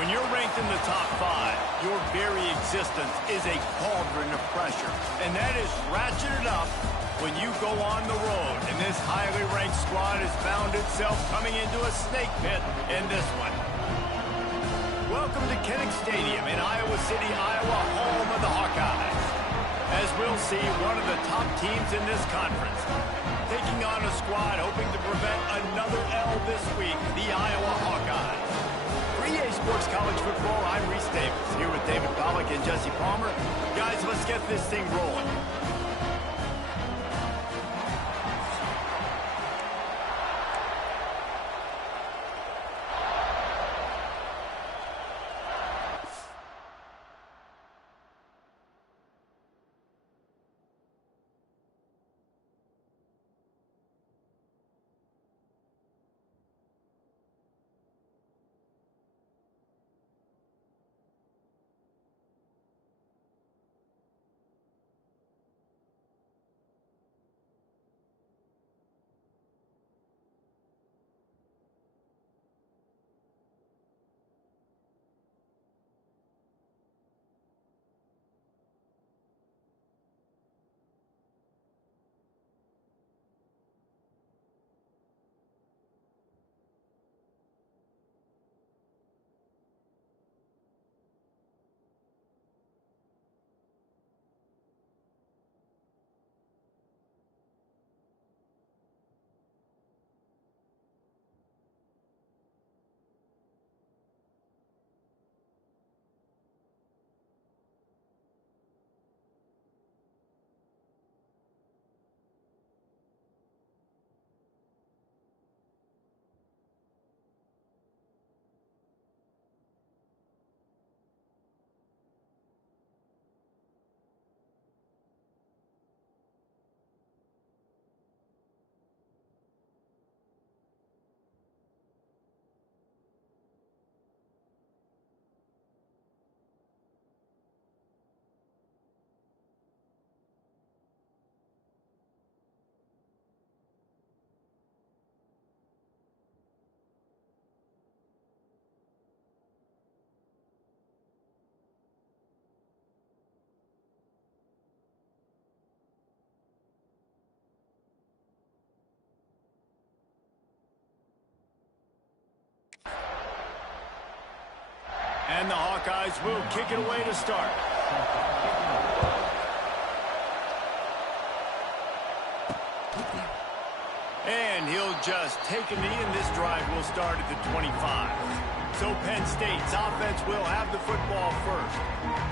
When you're ranked in the top 5, your very existence is a cauldron of pressure. And that is ratcheted up when you go on the road. And this highly ranked squad has found itself coming into a snake pit in this one. Welcome to Penn Stadium in Iowa City, Iowa, home of the Hawkeyes. As we'll see, one of the top teams in this conference, taking on a squad hoping to prevent another L this week, the Iowa Hawkeyes. For EA Sports College Football, I'm Reese Davis, here with David Pollack and Jesse Palmer. Guys, let's get this thing rolling. And the Hawkeyes will kick it away to start. And he'll just take a knee, and this drive will start at the 25. So Penn State's offense will have the football first.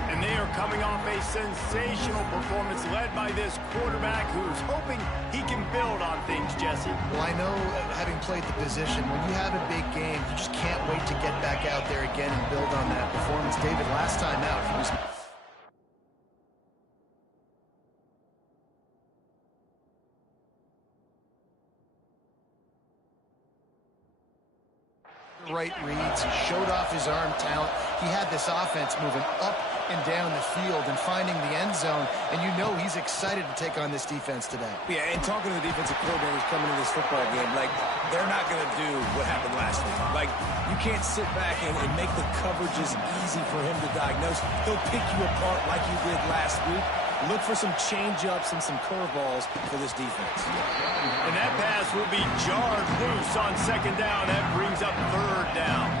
And they are coming off a sensational performance led by this quarterback who's hoping he can build on things, Jesse. Well, I know, having played the position, when you have a big game, you just can't wait to get back out there again and build on that performance. David, last time out, he was... right reads. He showed off his arm talent. He had this offense moving up and down the field and finding the end zone, and you know he's excited to take on this defense today. Yeah, and talking to the defensive coordinators coming into this football game, like, they're not going to do what happened last week. Like, you can't sit back and make the coverages easy for him to diagnose. He'll pick you apart like he did last week. Look for some change-ups and some curveballs for this defense. And that pass will be jarred loose on second down. That brings up third down.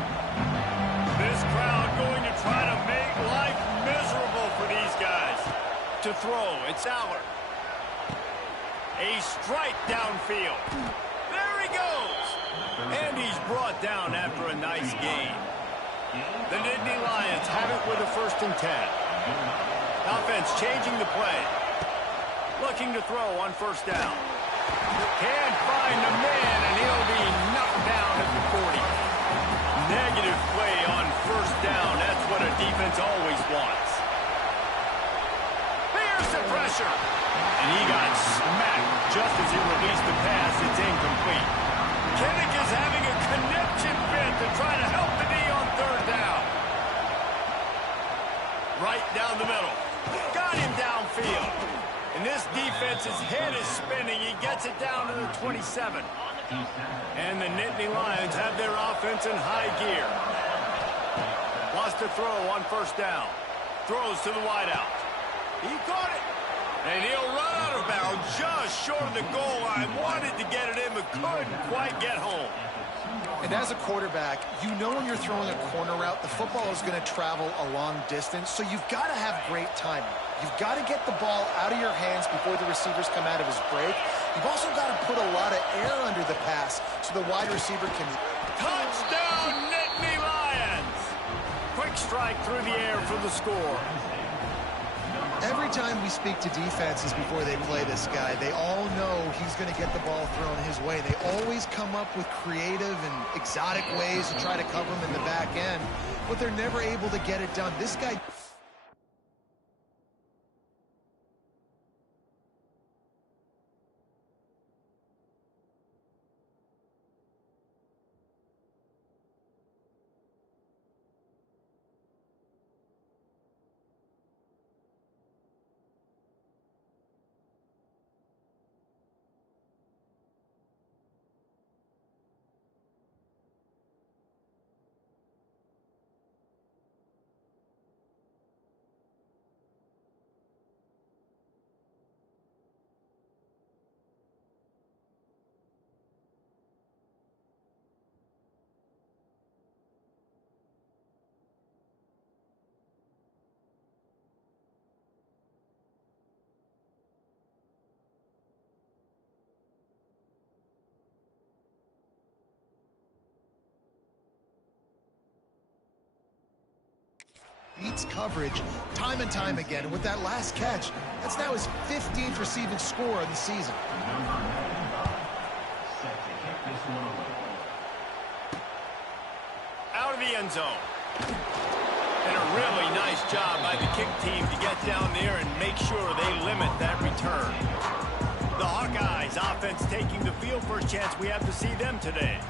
This crowd going to try to make life miserable for these guys. To throw, it's Aller. A strike downfield. There he goes. And he's brought down after a nice gain. The Nittany Lions have it with a 1st and 10. Offense changing the play. Looking to throw on 1st down. Can't find the man, and he'll be knocked down at the 40. Negative play on 1st down. That's what a defense always wants. Here's the pressure. And he got smacked just as he released the pass. It's incomplete. Kinnick is having a connection fit to try to help the knee on 3rd down. Right down the middle. Got him downfield. And this defense's head is spinning. He gets it down to the 27. And the Nittany Lions have their offense in high gear. has to throw on first down. Throws to the wideout. He caught it. And he'll run out of bounds just short of the goal line. Wanted to get it in, but couldn't quite get home. And as a quarterback, you know when you're throwing a corner route, the football is going to travel a long distance, so you've got to have great timing. You've got to get the ball out of your hands before the receivers come out of his break. You've also got to put a lot of air under the pass so the wide receiver can... Touchdown, Nittany Lions! Quick strike through the air for the score. Every time we speak to defenses before they play this guy, they all know he's going to get the ball thrown his way. They always come up with creative and exotic ways to try to cover him in the back end, but they're never able to get it done. This guy... beats coverage time and time again. And with that last catch, that's now his 15th receiving score of the season. Out of the end zone. And a really nice job by the kick team to get down there and make sure they limit that return. The Hawkeyes offense taking the field for a chance. We have to see them today.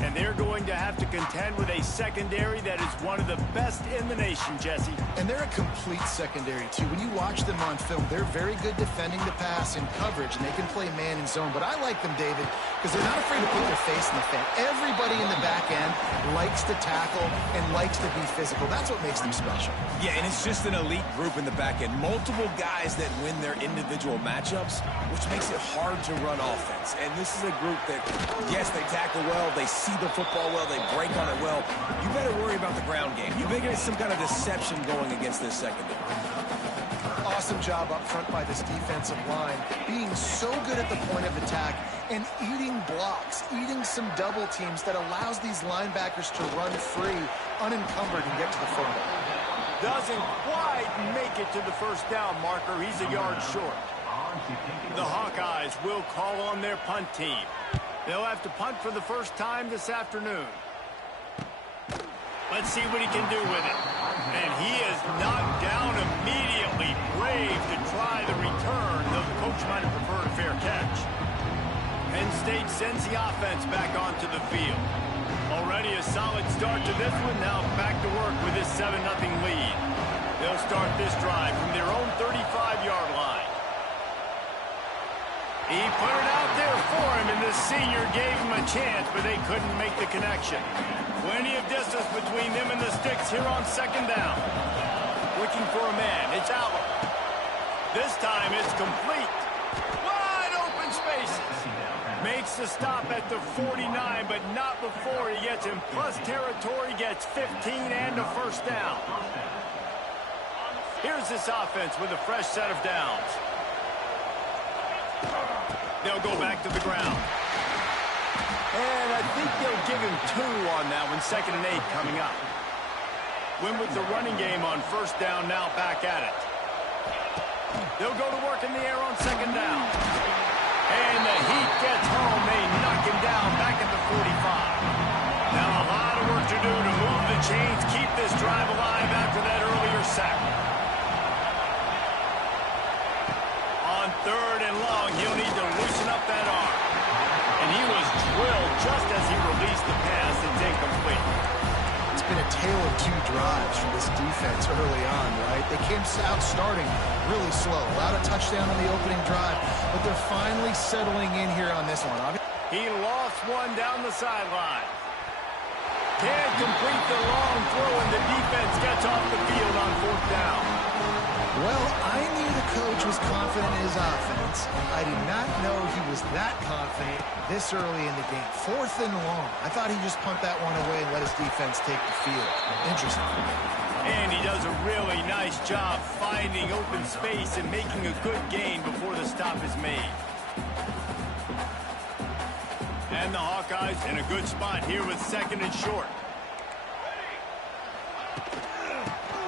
And they're going to have to contend with a secondary that is one of the best in the nation, Jesse. And they're a complete secondary, too. When you watch them on film, they're very good defending the pass in coverage, and they can play man and zone. But I like them, David, because they're not afraid to put their face in the fan. Everybody in the back end likes to tackle and likes to be physical. That's what makes them special. Yeah, and it's just an elite group in the back end. Multiple guys that win their individual matchups, which makes it hard to run offense. And this is a group that, yes, they tackle well, they see the football well, they break on it well. You better worry about the ground game. You make it some kind of deception going against this secondary. Awesome job up front by this defensive line, being so good at the point of attack and eating blocks, eating some double teams that allows these linebackers to run free, unencumbered, and get to the football. Doesn't quite make it to the first down marker. He's a yard short. The Hawkeyes will call on their punt team. They'll have to punt for the first time this afternoon. Let's see what he can do with it. And he is knocked down immediately. Brave to try the return, though the coach might have preferred a fair catch. Penn State sends the offense back onto the field. Already a solid start to this one. Now back to work with this 7-0 lead. They'll start this drive from their own 35-yard line. He put it out there for him, and the senior gave him a chance, but they couldn't make the connection. Plenty of distance between them and the sticks here on second down. Looking for a man. It's Allen. This time it's complete. Wide open spaces. Makes the stop at the 49, but not before he gets in plus territory, gets 15 and a first down. Here's this offense with a fresh set of downs. They'll go back to the ground. And I think they'll give him 2 on that one. 2nd and 8 coming up. Win with the running game on first down, now back at it. They'll go to work in the air on second down. And the heat gets home. They knock him down back at the 45. Now a lot of work to do to move the chains, keep this drive alive after that earlier sack. On 3rd and long, he'll need to loosen up that arm. And he was drilled just as he released the pass. It's incomplete. It's been a tale of 2 drives from this defense early on, right? They came out starting really slow. Allowed a touchdown on the opening drive, but they're finally settling in here on this one. He lost one down the sideline. Can't complete the long throw, and the defense gets off the field on 4th down. Well, I knew the coach was confident in his offense. I did not know he was that confident this early in the game. 4th and long. I thought he just pumped that one away and let his defense take the field. Interesting. And he does a really nice job finding open space and making a good gain before the stop is made. And the Hawkeyes in a good spot here with 2nd and short.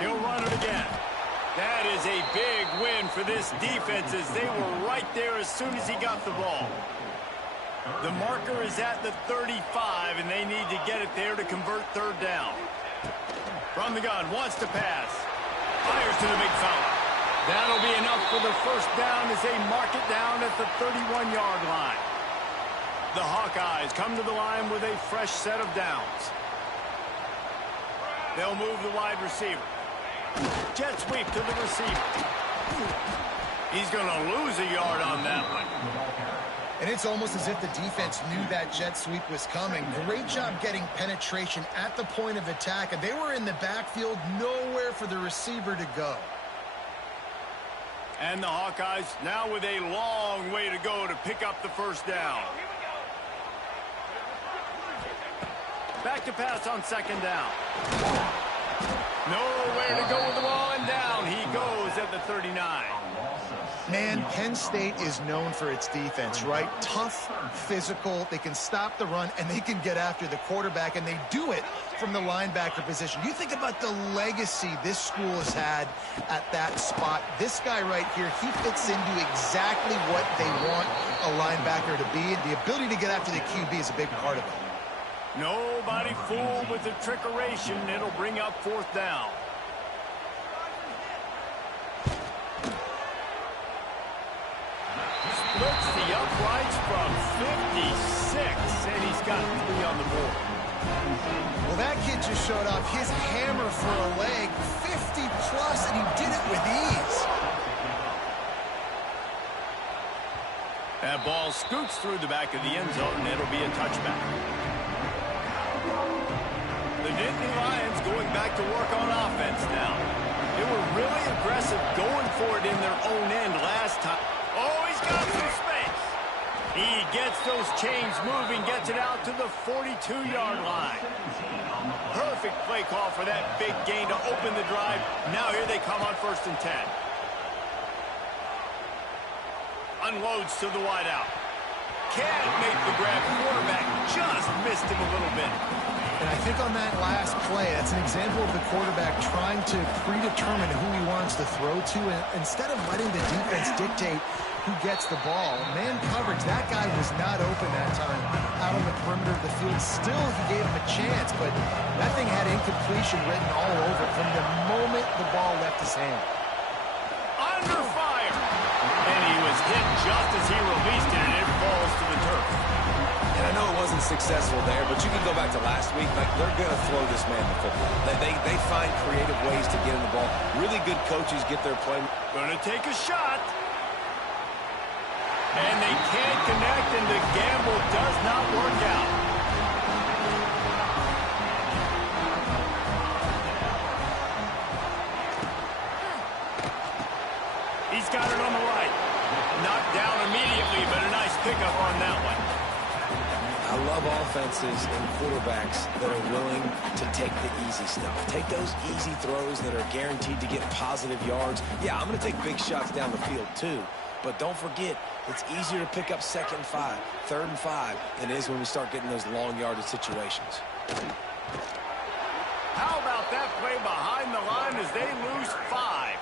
He'll run it again. That is a big win for this defense as they were right there as soon as he got the ball. The marker is at the 35, and they need to get it there to convert 3rd down. From the gun, wants to pass. Fires to the big fella. That'll be enough for the 1st down as they mark it down at the 31-yard line. The Hawkeyes come to the line with a fresh set of downs. They'll move the wide receiver. Jet sweep to the receiver. He's going to lose a yard on that one. And it's almost as if the defense knew that jet sweep was coming. Great job getting penetration at the point of attack, and they were in the backfield, nowhere for the receiver to go. And the Hawkeyes now with a long way to go to pick up the 1st down. Back to pass on 2nd down. Nowhere to go with the ball, and down he goes at the 39. Man, Penn State is known for its defense, right? Tough, physical, they can stop the run, and they can get after the quarterback, and they do it from the linebacker position. You think about the legacy this school has had at that spot. This guy right here, he fits into exactly what they want a linebacker to be, and the ability to get after the QB is a big part of it. Nobody fooled with the trickeration. It'll bring up 4th down. Splits the uprights from 56, and he's got 3 on the board. Well, that kid just showed off his hammer for a leg, 50-plus, and he did it with ease. That ball scoots through the back of the end zone, and it'll be a touchback. The Nittany Lions going back to work on offense now. They were really aggressive going for it in their own end last time. Oh, he's got some space. He gets those chains moving, gets it out to the 42-yard line. Perfect play call for that big gain to open the drive. Now here they come on 1st and 10. Unloads to the wideout. Can't make the grab. Quarterback just missed him a little bit. And I think on that last play, that's an example of the quarterback trying to predetermine who he wants to throw to. And instead of letting the defense dictate who gets the ball, man coverage, that guy was not open that time out on the perimeter of the field. Still, he gave him a chance, but that thing had incompletion written all over it from the moment the ball left his hand. Under fire. And he was hit just as he released it, and it falls to the turf. And I know it wasn't successful there, but you can go back to last week. Like, they're going to throw this man the football. They find creative ways to get in the ball. Really good coaches get their play. Going to take a shot. And they can't connect, and the gamble does not work out. He's got it on the right. Knocked down immediately, but a nice pickup on that one. I love offenses and quarterbacks that are willing to take the easy stuff. Take those easy throws that are guaranteed to get positive yards. Yeah, I'm going to take big shots down the field too. But don't forget, it's easier to pick up 2nd and 5, 3rd and 5 than it is when we start getting those long yardage situations. How about that play behind the line as they lose 5?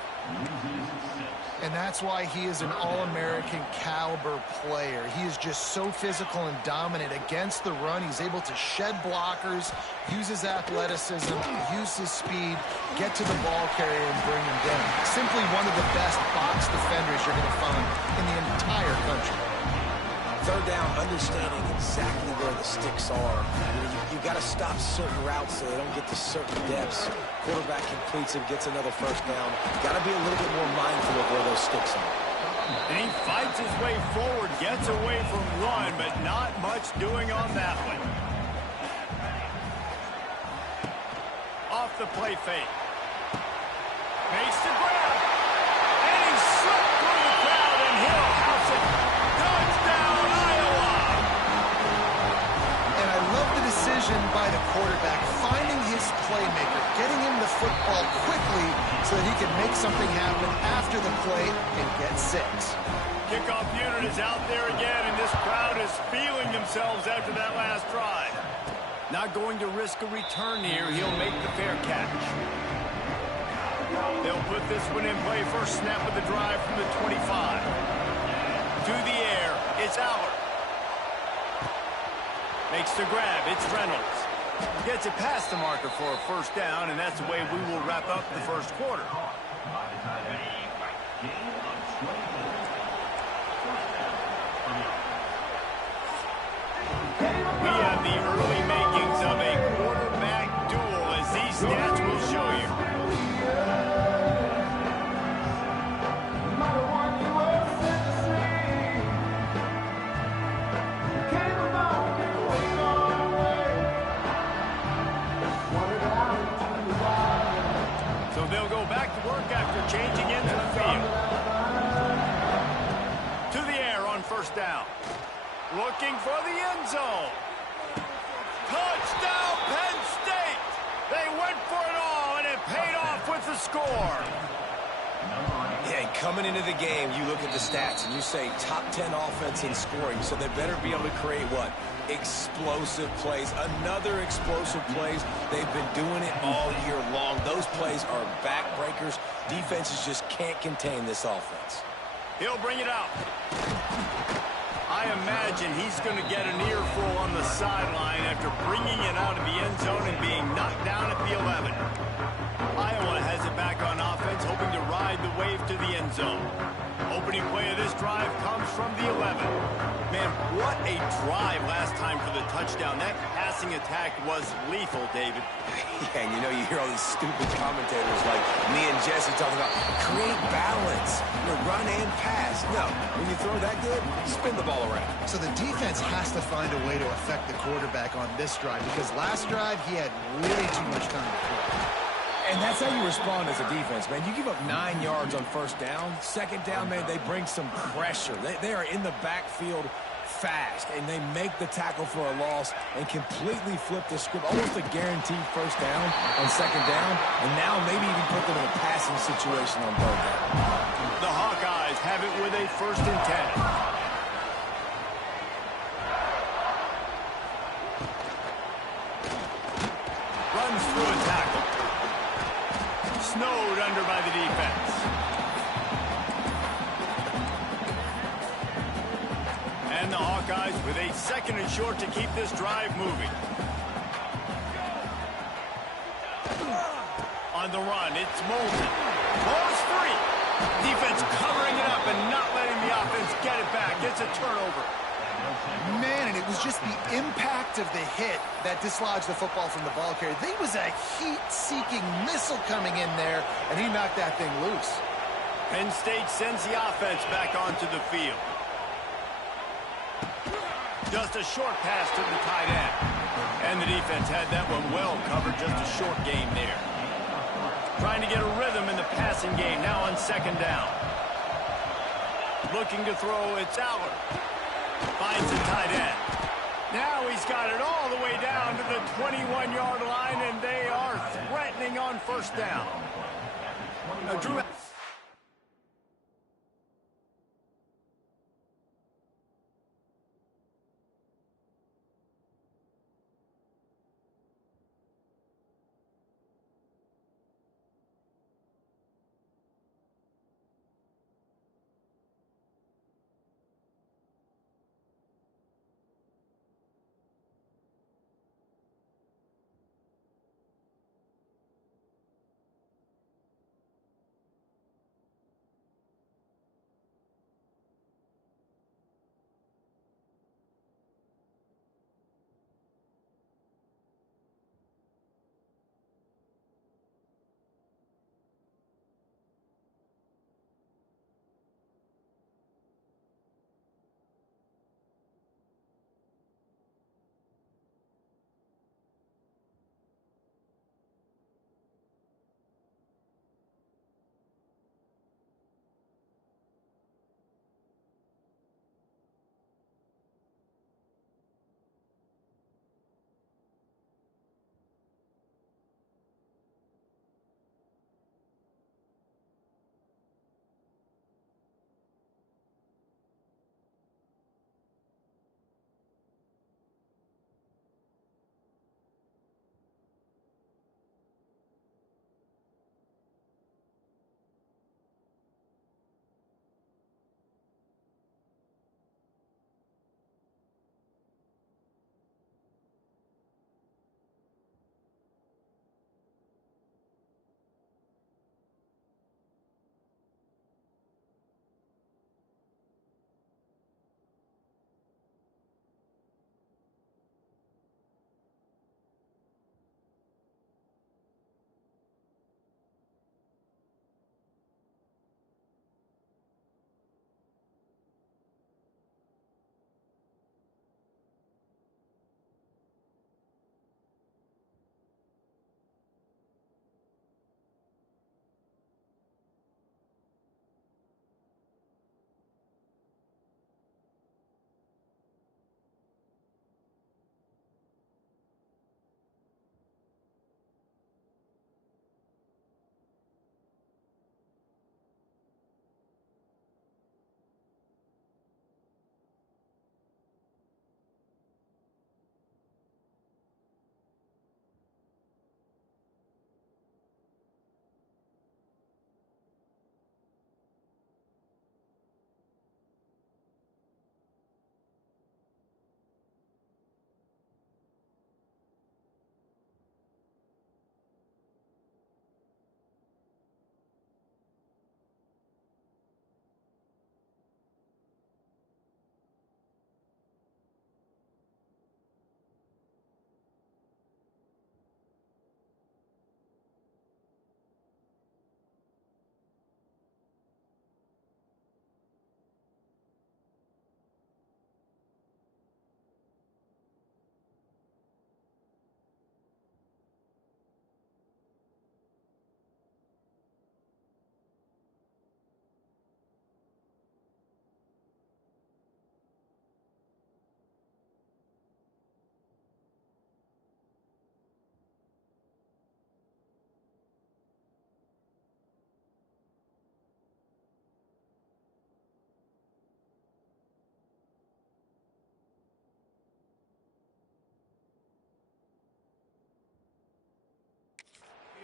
And that's why he is an All-American caliber player. He is just so physical and dominant against the run. He's able to shed blockers, use his athleticism, use his speed, get to the ball carrier and bring him down. Simply one of the best box defenders you're going to find in the entire country. 3rd down, understanding exactly where the sticks are. You've got to stop certain routes so they don't get to certain depths. Quarterback completes it, gets another 1st down. Got to be a little bit more mindful of where those sticks are. And he fights his way forward, gets away from one, but not much doing on that one. the play fake. Makes the grab. And he slipped through the crowd, and he'll house it. Touchdown, Iowa! And I love the decision by the quarterback, finding his playmaker, getting him the football quickly so that he can make something happen after the play and get 6. Kickoff unit is out there again, and this crowd is feeling themselves after that last drive. Not going to risk a return here. He'll make the fair catch. They'll put this one in play. First snap of the drive from the 25. To the air. It's Aller. Makes the grab. It's Reynolds. Gets it past the marker for a first down, and that's the way we will wrap up the first quarter. We have the early makings of a quarterback duel, as these stats will show you. So they'll go back to work after changing into the field. To the air on first down. Looking for the end zone. Touchdown, Penn State! They went for it all, and it paid off with the score. Yeah, and coming into the game, you look at the stats and you say top 10 offense in scoring, so they better be able to create what? Explosive plays. Another explosive plays. They've been doing it all year long. Those plays are backbreakers. Defenses just can't contain this offense. He'll bring it out. I imagine he's going to get an earful on the sideline after bringing it out of the end zone and being knocked down at the 11. Iowa has it back on offense, hoping to ride the wave to the end zone. Opening play of this drive comes from the 11. Man, what a drive last time for the touchdown. That passing attack was lethal, David. Yeah, and you know, you hear all these stupid commentators like me and Jesse talking about create balance, run and pass. No, when you throw that good, spin the ball around. So the defense has to find a way to affect the quarterback on this drive, because last drive he had way too much time to throw. And that's how you respond as a defense, man. You give up 9 yards on first down. Second down, man, they bring some pressure. They are in the backfield fast, and they make the tackle for a loss and completely flip the script. Almost a guaranteed first down on second down, and now maybe even put them in a passing situation on third down. The Hawkeyes have it with a 1st and 10. Runs through a tackle. Snowed under by the defense. And the Hawkeyes with a 2nd and short to keep this drive moving. On the run, it's Molden. Ball's free. Defense covering it up and not letting the offense get it back. It's a turnover. Man, and it was just the impact of the hit that dislodged the football from the ball carrier. There was a heat-seeking missile coming in there, and he knocked that thing loose. Penn State sends the offense back onto the field. Just a short pass to the tight end. And the defense had that one well covered, just a short game there. Trying to get a rhythm in the passing game, now on 2nd down. Looking to throw, it's Aller. Finds the tight end. Now he's got it all the way down to the 21-yard line, and they are threatening on first down. Now, Drew...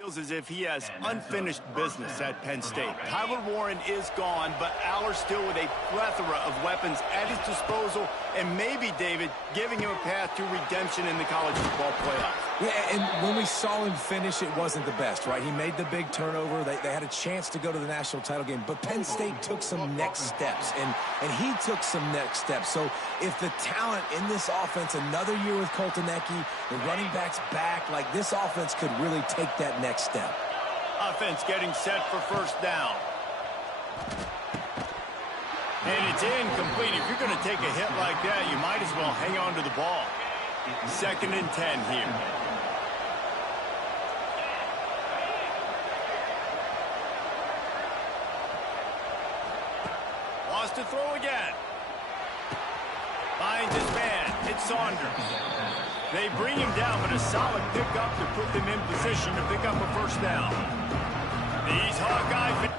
Feels as if he has unfinished business at Penn State. Tyler Warren is gone, but Aller's still with a plethora of weapons at his disposal, and maybe, David, giving him a path to redemption in the college football playoff. Yeah, and when we saw him finish, it wasn't the best, right? He made the big turnover. They had a chance to go to the national title game, but Penn State took some next steps, and he took some next steps. So if the talent in this offense, another year with Coltonecki, the running backs back, like this offense could really take that next step. Offense getting set for first down. And it's incomplete. If you're going to take a hit like that, you might as well hang on to the ball. 2nd and 10 here. Wants to throw again. Finds his man. It's Saunders. They bring him down, but a solid pickup to put them in position to pick up a first down. These Hawkeyes...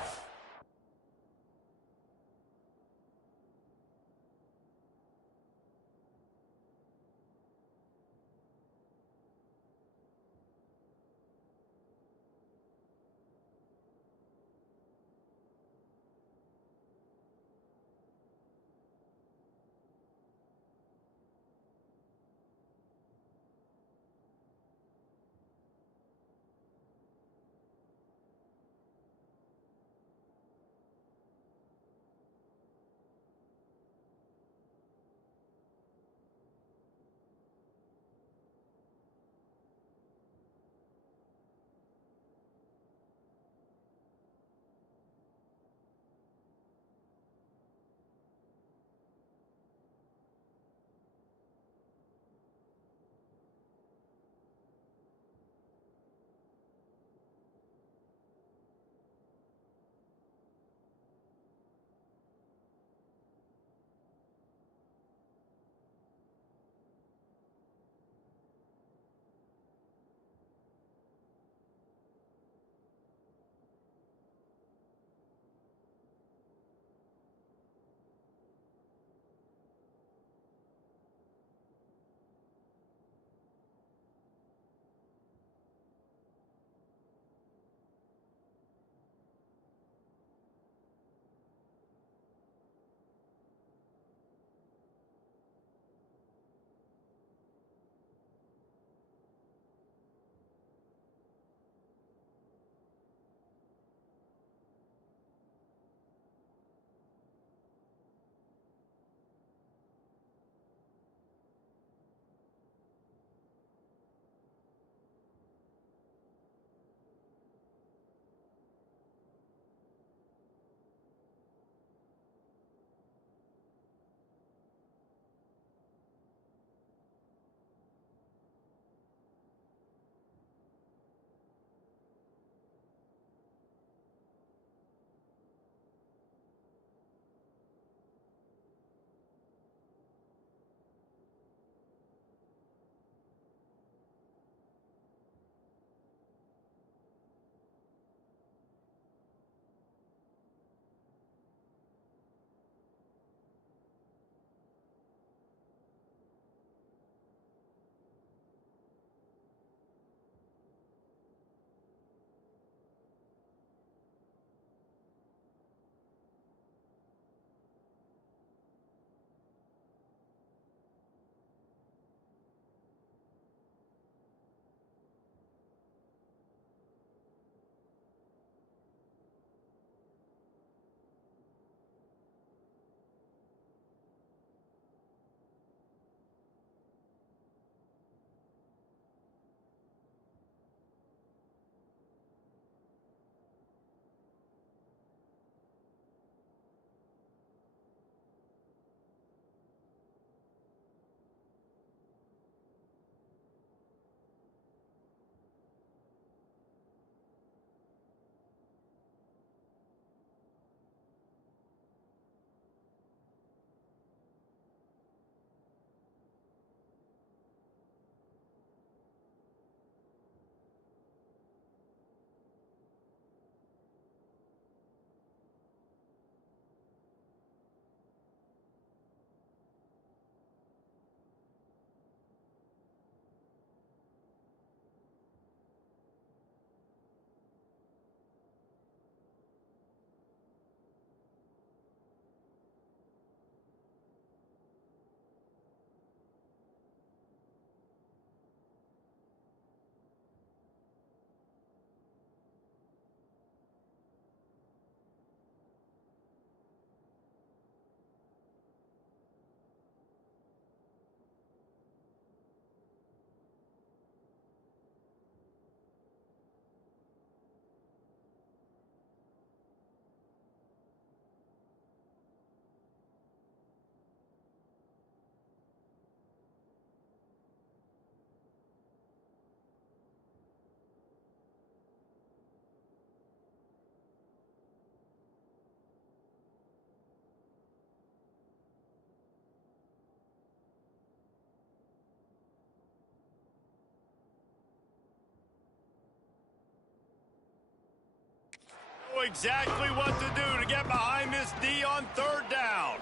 exactly what to do to get behind this D on third down.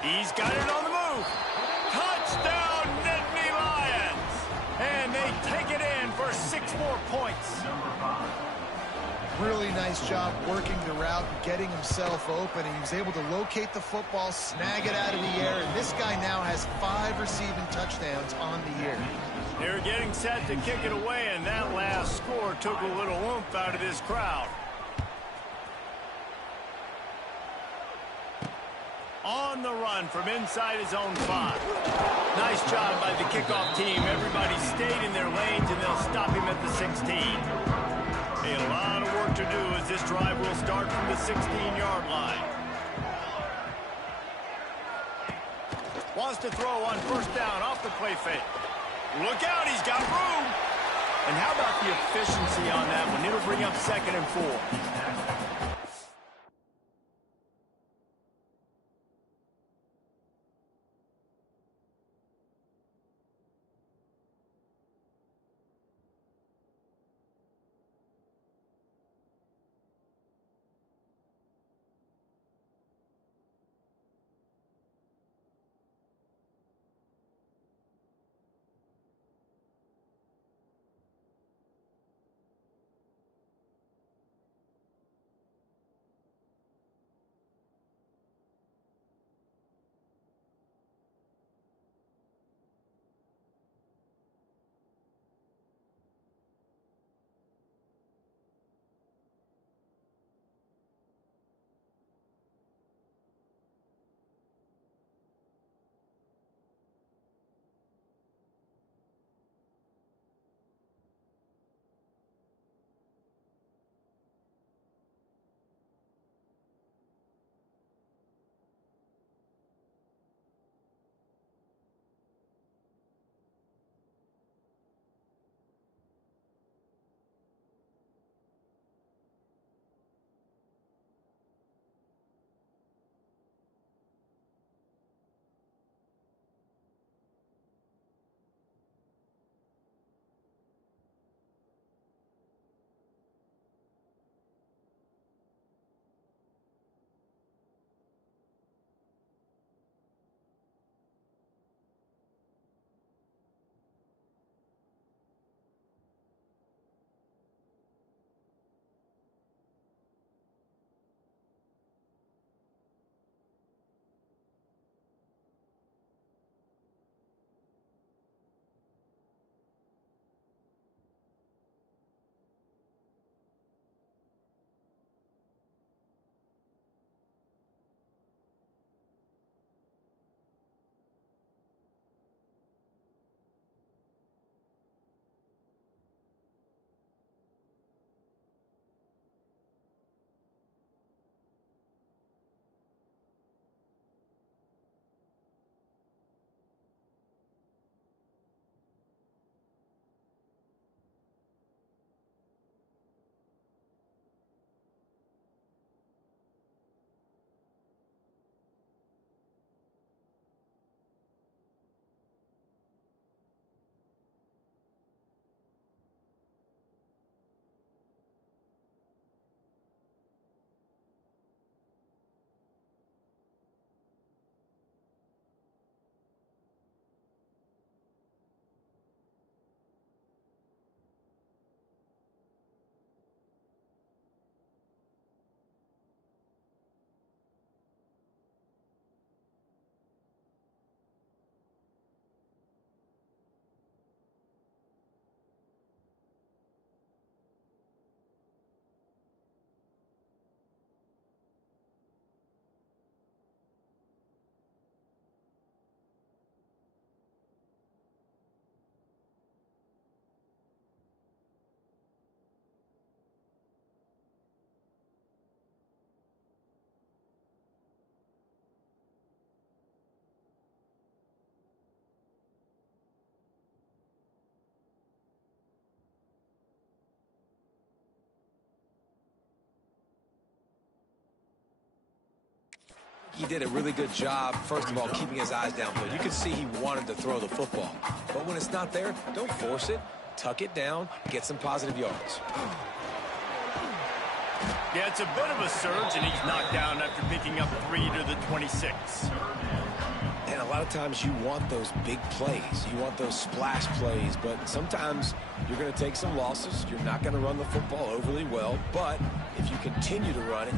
He's got it on the move. Touchdown, Nittany Lions! And they take it in for 6 more points. Really nice job working the route and getting himself open. He was able to locate the football, snag it out of the air, and this guy now has 5 receiving touchdowns on the year. They're getting set to kick it away, and that last score took a little oomph out of this crowd. On the run from inside his own 5. Nice job by the kickoff team. Everybody stayed in their lanes, and they'll stop him at the 16. A lot of work to do as this drive will start from the 16-yard line. Wants to throw on first down off the play fake. Look out, he's got room. And how about the efficiency on that one? It'll bring up 2nd and 4. He did a really good job, first of all, keeping his eyes downfield. You could see he wanted to throw the football. But when it's not there, don't force it. Tuck it down, get some positive yards. Yeah, it's a bit of a surge, and he's knocked down after picking up 3 to the 26. And a lot of times you want those big plays. You want those splash plays, but sometimes you're going to take some losses. You're not going to run the football overly well, but if you continue to run it,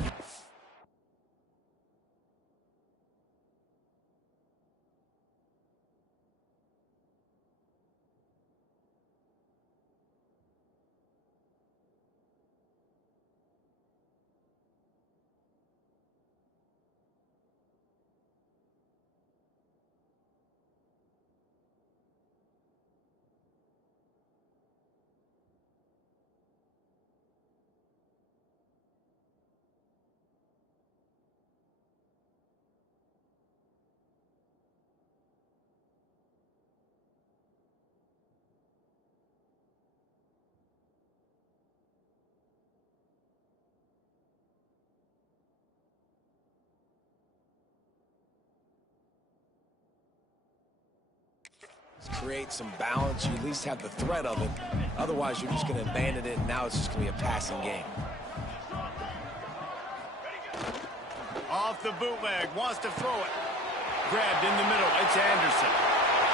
create some balance. You at least have the threat of it. Otherwise, you're just going to abandon it, and now it's just going to be a passing game. Off the bootleg, wants to throw it. Grabbed in the middle, it's Anderson.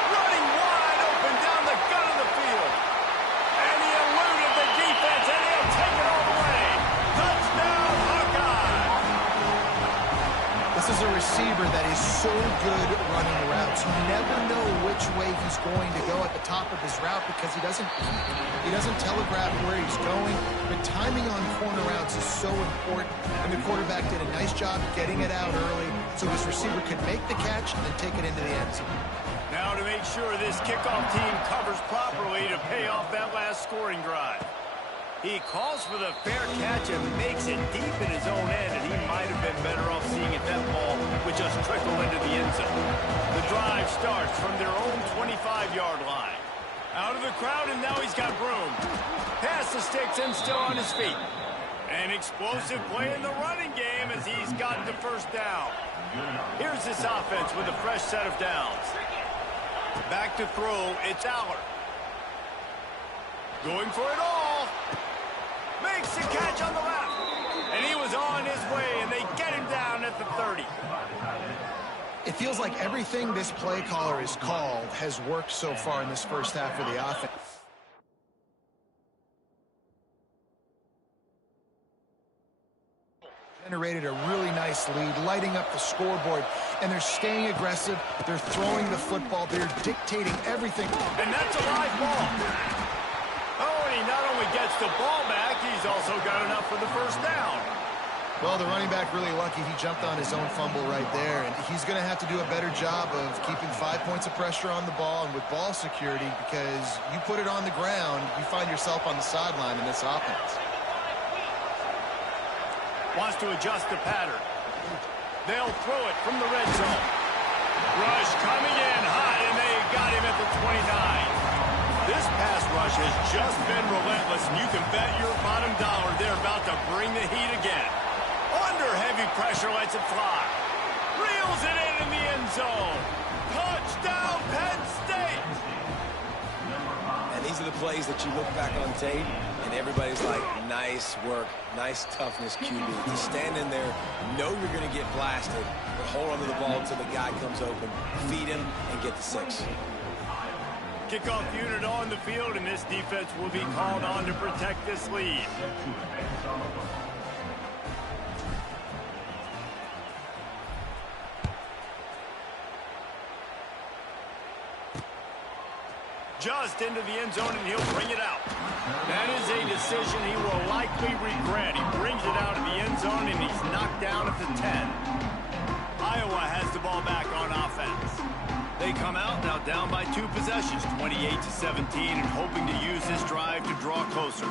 Running wide open down the gut of the field. And he eluded the defense, and he'll take it all the way. Touchdown, Hawkeye! This is a receiver that is so good running routes. You never know which way he's going to go at the top of his route because he doesn't telegraph where he's going. But timing on corner routes is so important, and the quarterback did a nice job getting it out early so his receiver could make the catch and then take it into the end zone. Now to make sure this kickoff team covers properly to pay off that last scoring drive. He calls for the fair catch and makes it deep in his own end, and he might have been better off seeing if that ball would just trickle into the end zone. The drive starts from their own 25-yard line. Out of the crowd, and now he's got room. Pass the sticks and still on his feet. An explosive play in the running game as he's got the first down. Here's this offense with a fresh set of downs. Back to throw, it's Allard. Going for it all. Makes the catch on the left. And he was on his way, and they get him down at the 30. It feels like everything this play caller has called has worked so far in this first half of the offense. Generated a really nice lead, lighting up the scoreboard, and they're staying aggressive. They're throwing the football. They're dictating everything. And that's a live ball. Oh, and he not only gets the ball back, he's also got enough for the first down. Well, the running back really lucky. He jumped on his own fumble right there, and he's going to have to do a better job of keeping 5 points of pressure on the ball and with ball security, because you put it on the ground, you find yourself on the sideline in this offense. Wants to adjust the pattern. They'll throw it from the red zone. Rush coming in high, and they got him at the 29. This pass rush has just been relentless, and you can bet your bottom dollar they're about to bring the heat again. Under heavy pressure, lets it fly. Reels it in the end zone. Touchdown, Penn State! And these are the plays that you look back on tape, and everybody's like, nice work, nice toughness, QB. To stand in there, know you're going to get blasted, but hold on to the ball until the guy comes open, feed him, and get the 6. Kickoff unit on the field, and this defense will be called on to protect this lead. Just into the end zone, and he'll bring it out. That is a decision he will likely regret. He brings it out of the end zone, and he's knocked down at the 10. Iowa has the ball back on offense. They come out now down by 2 possessions, 28-17, and hoping to use this drive to draw closer.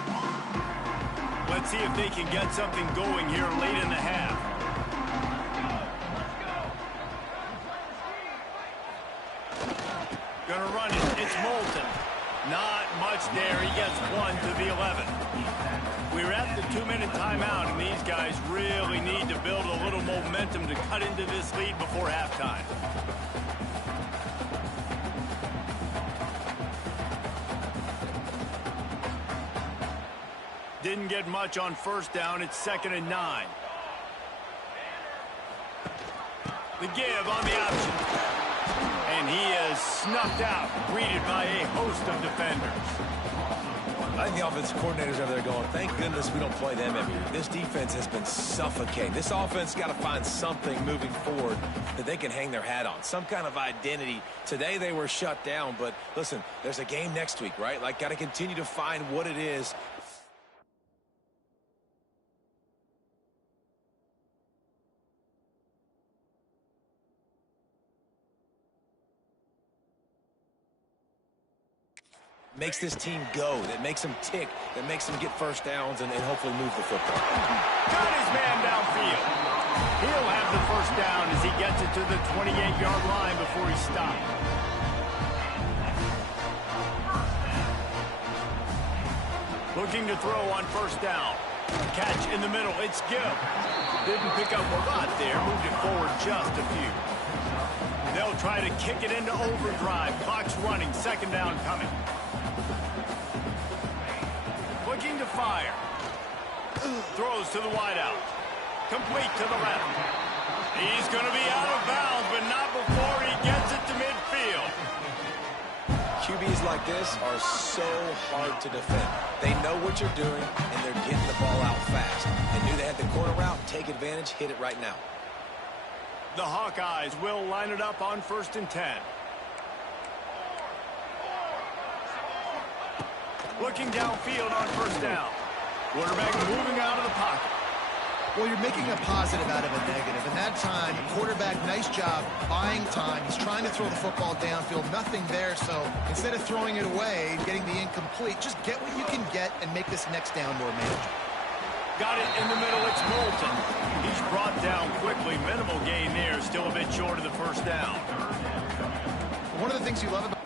Let's see if they can get something going here late in the half. Gonna run it. It's Moulton. Not much there. He gets 1 to the 11. We're at the 2-minute timeout, and these guys really need to build a little momentum to cut into this lead before halftime. Didn't get much on first down. It's 2nd and 9. The give on the option. And he is snuffed out, greeted by a host of defenders. I think the offensive coordinators over there going, thank goodness we don't play them every year. This defense has been suffocating. This offense got to find something moving forward that they can hang their hat on, some kind of identity. Today they were shut down, but listen, there's a game next week, right? Like, got to continue to find what it is. Makes this team go, that makes them tick, that makes them get first downs and hopefully move the football. Got his man downfield. He'll have the first down as he gets it to the 28-yard line before he stopped. Looking to throw on first down. Catch in the middle. It's Gibb. Didn't pick up a lot there. Moved it forward just a few. They'll try to kick it into overdrive. Clock's running. 2nd down coming. Looking to fire. Throws to the wideout. Complete to the left. He's going to be out of bounds, but not before he gets it to midfield. QBs like this are so hard to defend. They know what you're doing, and they're getting the ball out fast. They knew they had the corner route. Take advantage. Hit it right now. The Hawkeyes will line it up on 1st and 10. Looking downfield on first down. Quarterback moving out of the pocket. Well, you're making a positive out of a negative. And that time, quarterback, nice job buying time. He's trying to throw the football downfield. Nothing there. So instead of throwing it away, getting the incomplete, just get what you can get and make this next down more manageable. Got it in the middle. It's Moulton. He's brought down quickly. Minimal gain there. Still a bit short of the first down. One of the things you love about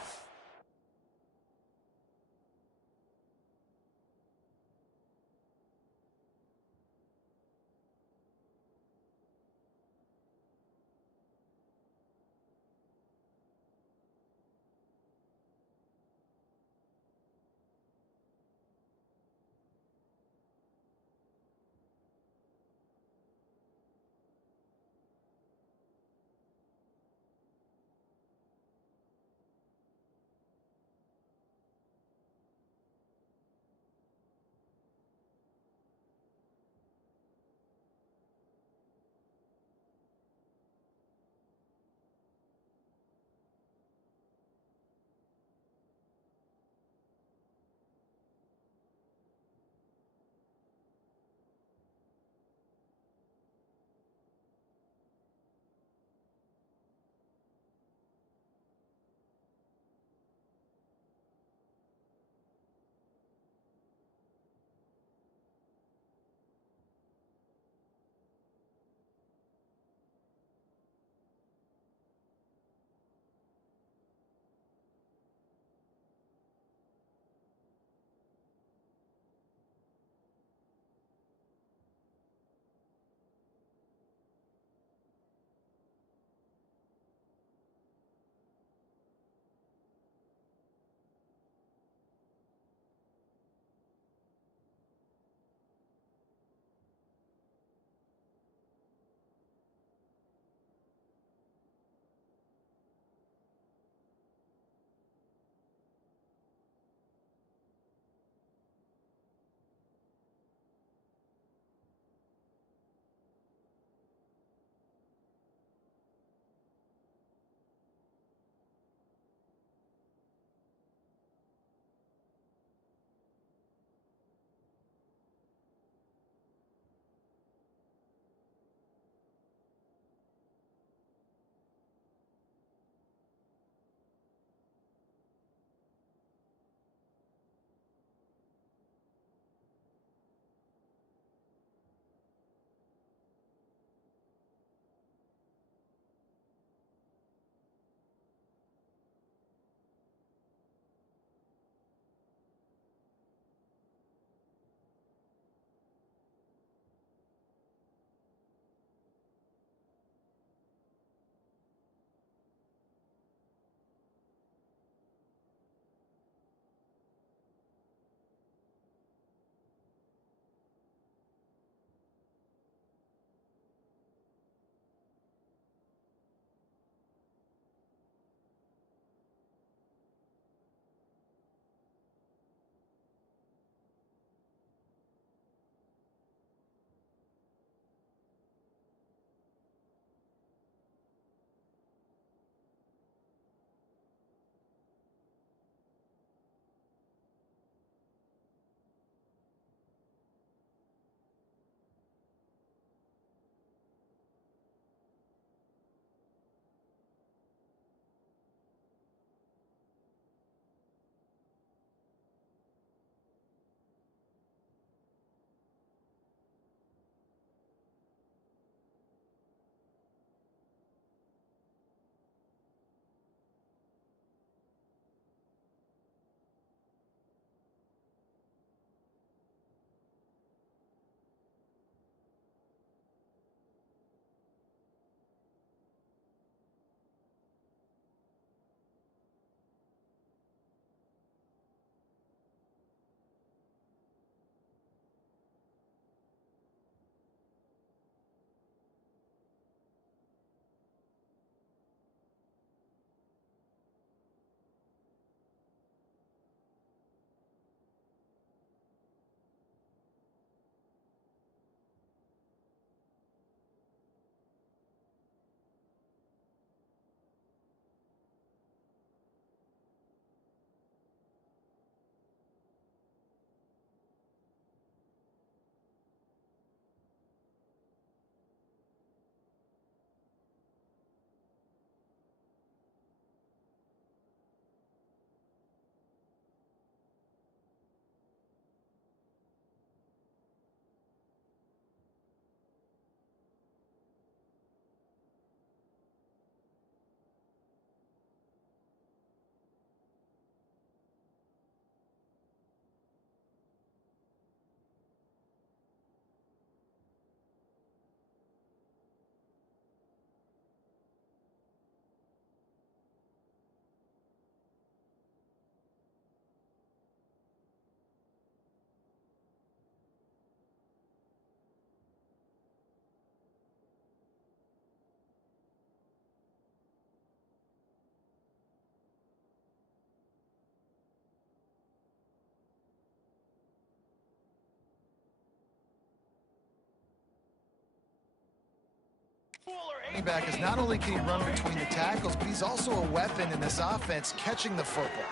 Running back is not only can he run between the tackles, but he's also a weapon in this offense catching the football.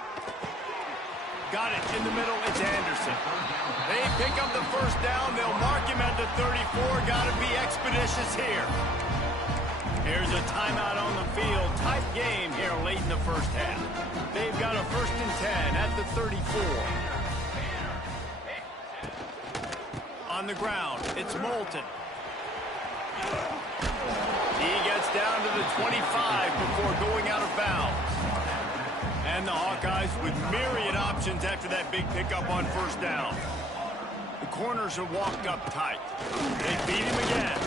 Got it in the middle. It's Anderson. They pick up the first down. They'll mark him at the 34. Got to be expeditious here. Here's a timeout on the field. Tight game here late in the first half. They've got a 1st and 10 at the 34. On the ground, it's Moulton. He gets down to the 25 before going out of bounds. And the Hawkeyes with myriad options after that big pickup on 1st down. The corners are walked up tight. They beat him again.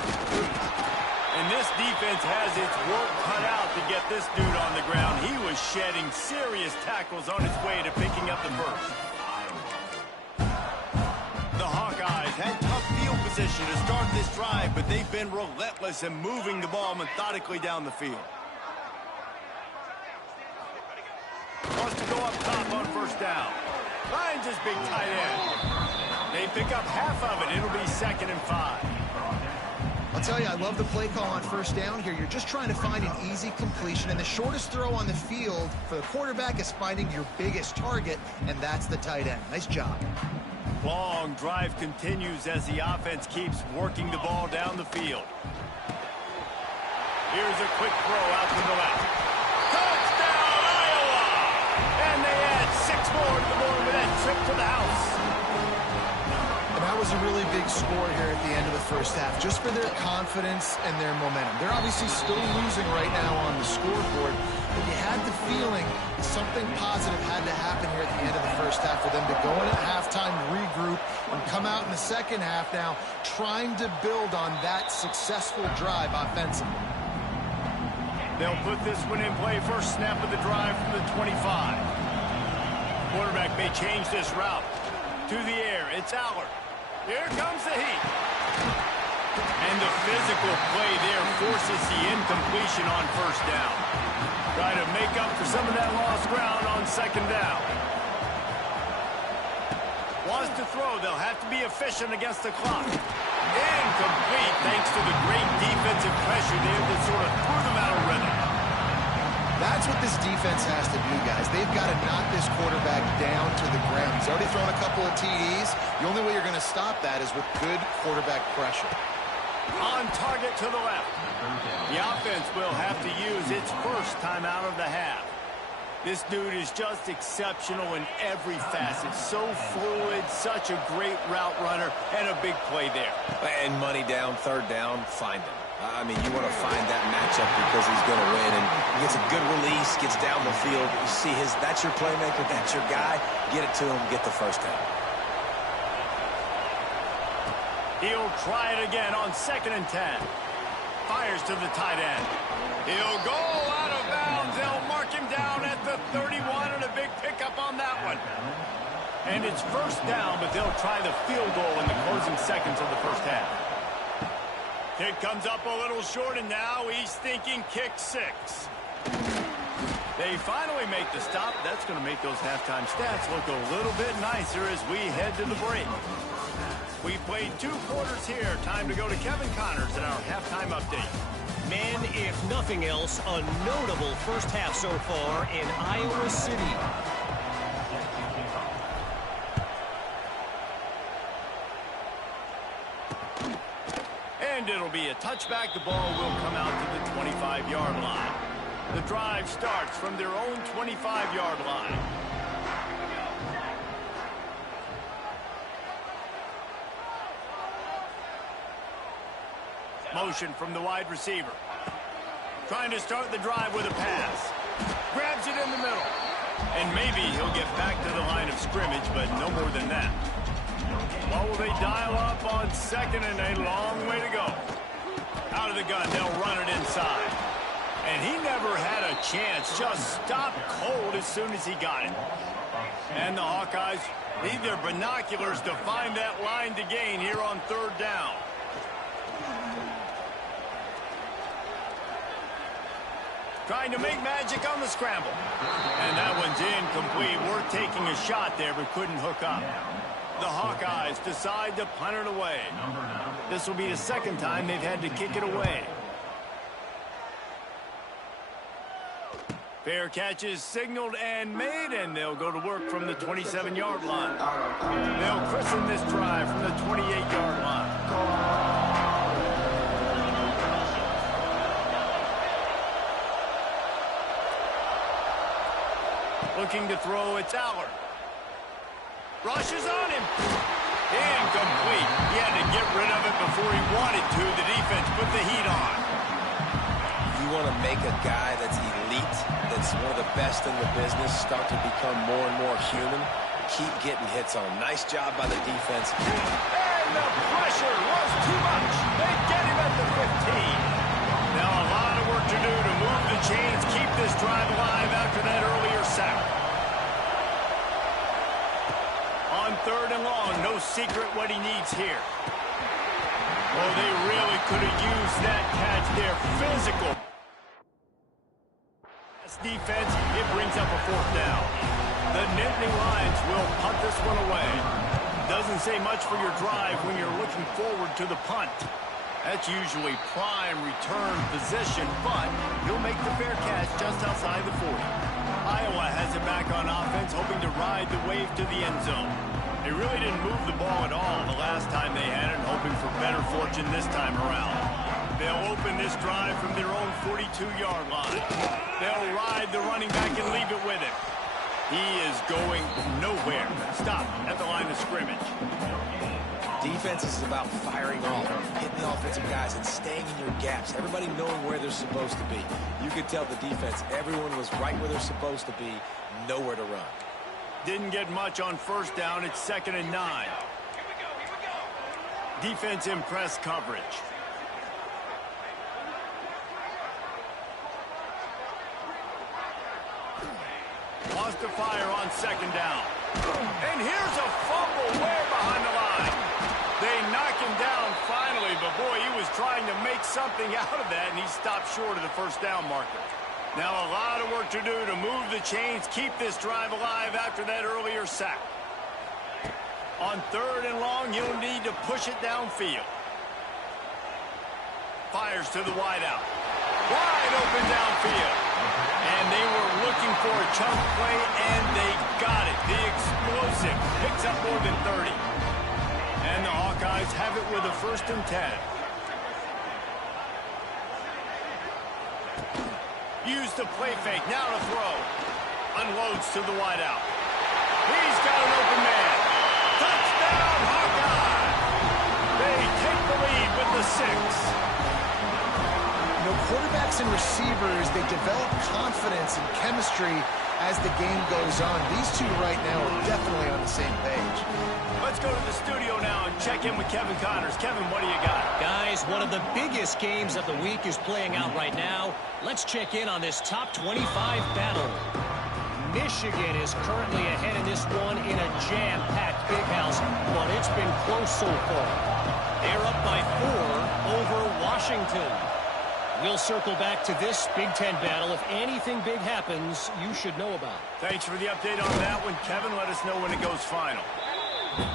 And this defense has its work cut out to get this dude on the ground. He was shedding serious tackles on his way to picking up the first. The Hawkeyes had tough field position to start this drive, but they've been relentless in moving the ball methodically down the field. Wants to go up top on 1st down. Finds his big tight end. They pick up half of it. It'll be 2nd and 5. I'll tell you, I love the play call on 1st down here. You're just trying to find an easy completion, and the shortest throw on the field for the quarterback is finding your biggest target, and that's the tight end. Nice job. Long drive continues as the offense keeps working the ball down the field. Here's a quick throw out to the left. Touchdown, Iowa! And they add 6 more to the board with that trip to the house. And that was a really big score here at the end of the first half, just for their confidence and their momentum. They're obviously still losing right now on the scoreboard, but you had the feeling something positive had to happen here at the end of the first half for them to go in at halftime, regroup, and come out in the second half now trying to build on that successful drive offensively. They'll put this one in play. First snap of the drive from the 25. Quarterback may change this route. To the air, it's Allard. Here comes the heat. And the physical play there forces the incompletion on 1st down. Try to make up for some of that lost ground on 2nd down. Wants to throw. They'll have to be efficient against the clock. Incomplete thanks to the great defensive pressure there that sort of threw them out of rhythm. That's what this defense has to do, guys. They've got to knock this quarterback down to the ground. He's already thrown a couple of TDs. The only way you're going to stop that is with good quarterback pressure. On target to the left. The offense will have to use its first time out of the half. This dude is just exceptional in every facet. So fluid, such a great route runner, and a big play there. And money down, 3rd down, find him. I mean, you want to find that matchup because he's going to win. And he gets a good release, gets down the field. You see that's your playmaker, that's your guy. Get it to him, get the 1st down. He'll try it again on 2nd and 10. Fires to the tight end. He'll go out of bounds. They'll mark him down at the 31 and a big pickup on that one. And it's 1st down, but they'll try the field goal in the closing seconds of the first half. Kick comes up a little short, and now he's thinking kick 6. They finally make the stop. That's going to make those halftime stats look a little bit nicer as we head to the break. We played 2 quarters here. Time to go to Kevin Connors in our halftime update. Men, if nothing else, a notable first half so far in Iowa City. And it'll be a touchback. The ball will come out to the 25-yard line. The drive starts from their own 25-yard line. Motion from the wide receiver. Trying to start the drive with a pass. Grabs it in the middle. And maybe he'll get back to the line of scrimmage, but no more than that. What will they dial up on 2nd and a long way to go? Out of the gun, they'll run it inside. And he never had a chance. Just stopped cold as soon as he got it. And the Hawkeyes need their binoculars to find that line to gain here on 3rd down. Trying to make magic on the scramble. And that one's incomplete. We're taking a shot there, but couldn't hook up. The Hawkeyes decide to punt it away. This will be the 2nd time they've had to kick it away. Fair catch is signaled and made, and they'll go to work from the 27-yard line. They'll christen this drive from the 28-yard line. Looking to throw, it's Aller. Rushes on him. Incomplete. He had to get rid of it before he wanted to. The defense put the heat on. You want to make a guy that's elite, that's one of the best in the business, start to become more and more human. Keep getting hits on him. Nice job by the defense. And the pressure was too much. They get him at the 15. Now a lot of work to do to move the chains, keep this drive alive after that earlier sack. On 3rd and long, no secret what he needs here. Oh, they really could have used that catch there. Physical. Defense, it brings up a 4th down. The Nittany Lions will punt this one away. Doesn't say much for your drive when you're looking forward to the punt. That's usually prime return position, but he'll make the fair catch just outside the 40. Iowa has it back on offense, hoping to ride the wave to the end zone. They really didn't move the ball at all the last time they had it, hoping for better fortune this time around. They'll open this drive from their own 42-yard line. They'll ride the running back and leave it with him. He is going nowhere. Stop at the line of scrimmage. Defense is about firing off, hitting the offensive guys, and staying in your gaps. Everybody knowing where they're supposed to be. You could tell the defense, everyone was right where they're supposed to be, nowhere to run. Didn't get much on 1st down. It's 2nd and 9. Defense in press coverage. Lost to fire on 2nd down. And here's a fumble way behind the line. They knock him down finally, but boy, he was trying to make something out of that, and he stopped short of the 1st down marker. Now a lot of work to do to move the chains, keep this drive alive after that earlier sack. On 3rd and long, you'll need to push it downfield. Fires to the wideout. Wide open downfield. And they were looking for a chunk play, and they got it. The explosive picks up more than 30. And the Hawkeyes have it with a 1st and 10. Use the play fake. Now to throw. Unloads to the wideout. He's got an open man. Touchdown, Hawkeye! They take the lead with the 6. You know, quarterbacks and receivers, they develop confidence and chemistry as the game goes on. These two right now are definitely on the same page. Let's go to the studio now and check in with Kevin Connors. Kevin, what do you got? Guys, one of the biggest games of the week is playing out right now. Let's check in on this top 25 battle. Michigan is currently ahead in this one in a jam-packed big house, but it's been close so far. They're up by 4 over Washington. We'll circle back to this Big Ten battle. If anything big happens, you should know about it. Thanks for the update on that one, Kevin. Let us know when it goes final.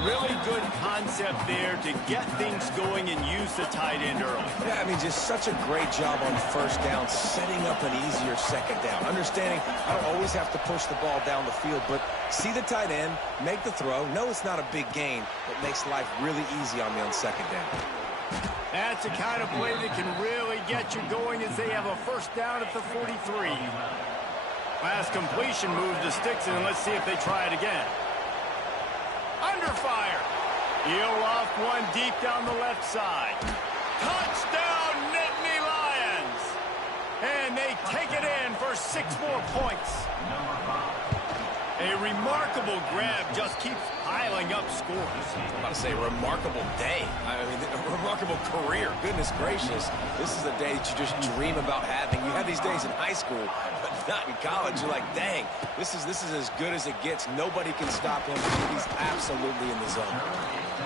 Really good concept there to get things going and use the tight end early. Yeah, I mean, just such a great job on 1st down, setting up an easier 2nd down. Understanding I don't always have to push the ball down the field, but see the tight end, make the throw. No, it's not a big gain, but makes life really easy on me on 2nd down. That's the kind of play that can really get you going as they have a 1st down at the 43. Last completion moved the sticks, and let's see if they try it again. Under fire. He'll loft one deep down the left side. Touchdown, Nittany Lions! And they take it in for 6 more points. A remarkable grab just keeps piling up scores. I'm about to say remarkable day. I mean, a remarkable career. Goodness gracious. This is a day that you just dream about having. You have these days in high school, but not in college. You're like, dang, this is as good as it gets. Nobody can stop him. He's absolutely in the zone.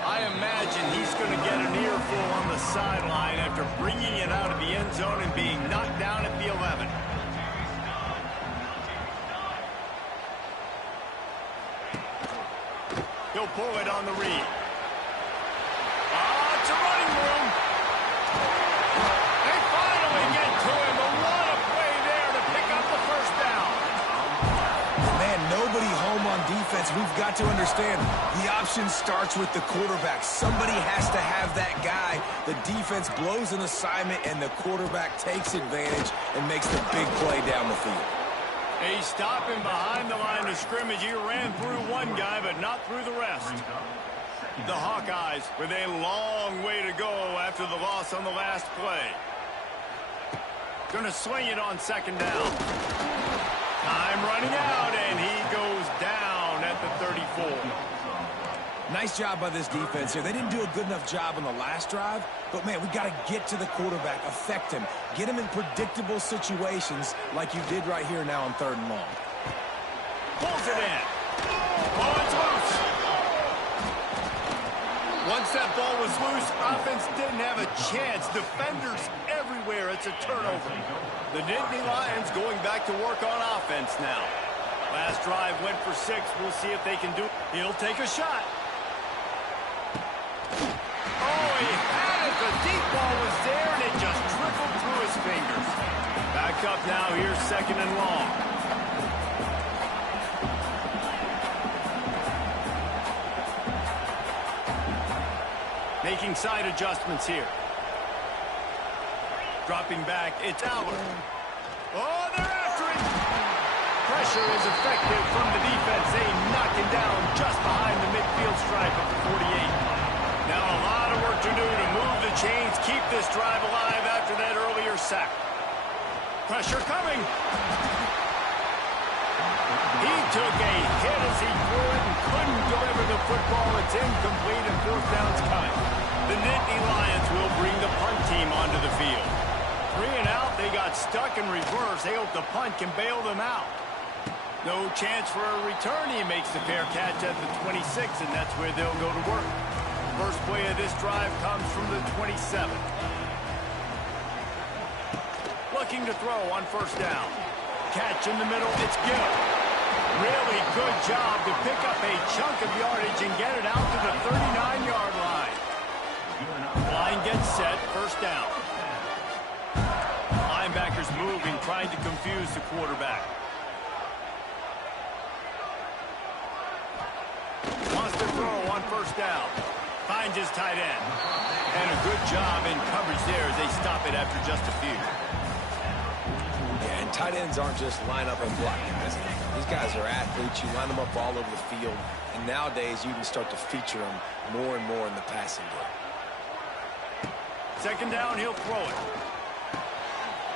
I imagine he's going to get an earful on the sideline after bringing it out of the end zone and being knocked down at the 11. He'll pull it on the read. It's a running room. They finally get to him. But what a play there to pick up the 1st down. defense, we've got to understand the option starts with the quarterback. Somebody has to have that guy. The defense blows an assignment, and the quarterback takes advantage and makes the big play down the field. He's stopping behind the line of scrimmage. He ran through one guy, but not through the rest. The Hawkeyes with a long way to go after the loss on the last play. Going to swing it on second down. Time running out, and he goes down at the 34. Nice job by this defense here. They didn't do a good enough job on the last drive, but, man, we got to get to the quarterback, affect him, get him in predictable situations like you did right here now on 3rd and long. Pulls it in. Oh, it's loose. Once that ball was loose, offense didn't have a chance. Defenders everywhere. It's a turnover. The Nittany Lions going back to work on offense now. Last drive went for 6. We'll see if they can do it. He'll take a shot. Oh, he had it. The deep ball was there, and it just trickled through his fingers. Back up now. Here's 2nd and long. Making side adjustments here. Dropping back, it's Allen. Oh, they're after him. Pressure is effective from the defense. They knock him down just behind the midfield stripe of the 48. Now a lot of work to do to move the chains, keep this drive alive after that earlier sack. Pressure coming. He took a hit as he threw it and couldn't deliver the football. It's incomplete and 4th down's coming. The Nittany Lions will bring the punt team onto the field. 3 and out, they got stuck in reverse. They hope the punt can bail them out. No chance for a return. He makes the fair catch at the 26, and that's where they'll go to work. First play of this drive comes from the 27. Looking to throw on 1st down. Catch in the middle, it's Gill. Really good job to pick up a chunk of yardage and get it out to the 39-yard line. Line gets set, 1st down. Linebackers moving, trying to confuse the quarterback. Wants to throw on 1st down. Finds his tight end. And a good job in coverage there as they stop it after just a few. Yeah, and tight ends aren't just line up and block guys. These guys are athletes. You line them up all over the field. And nowadays, you can start to feature them more and more in the passing game. 2nd down, he'll throw it.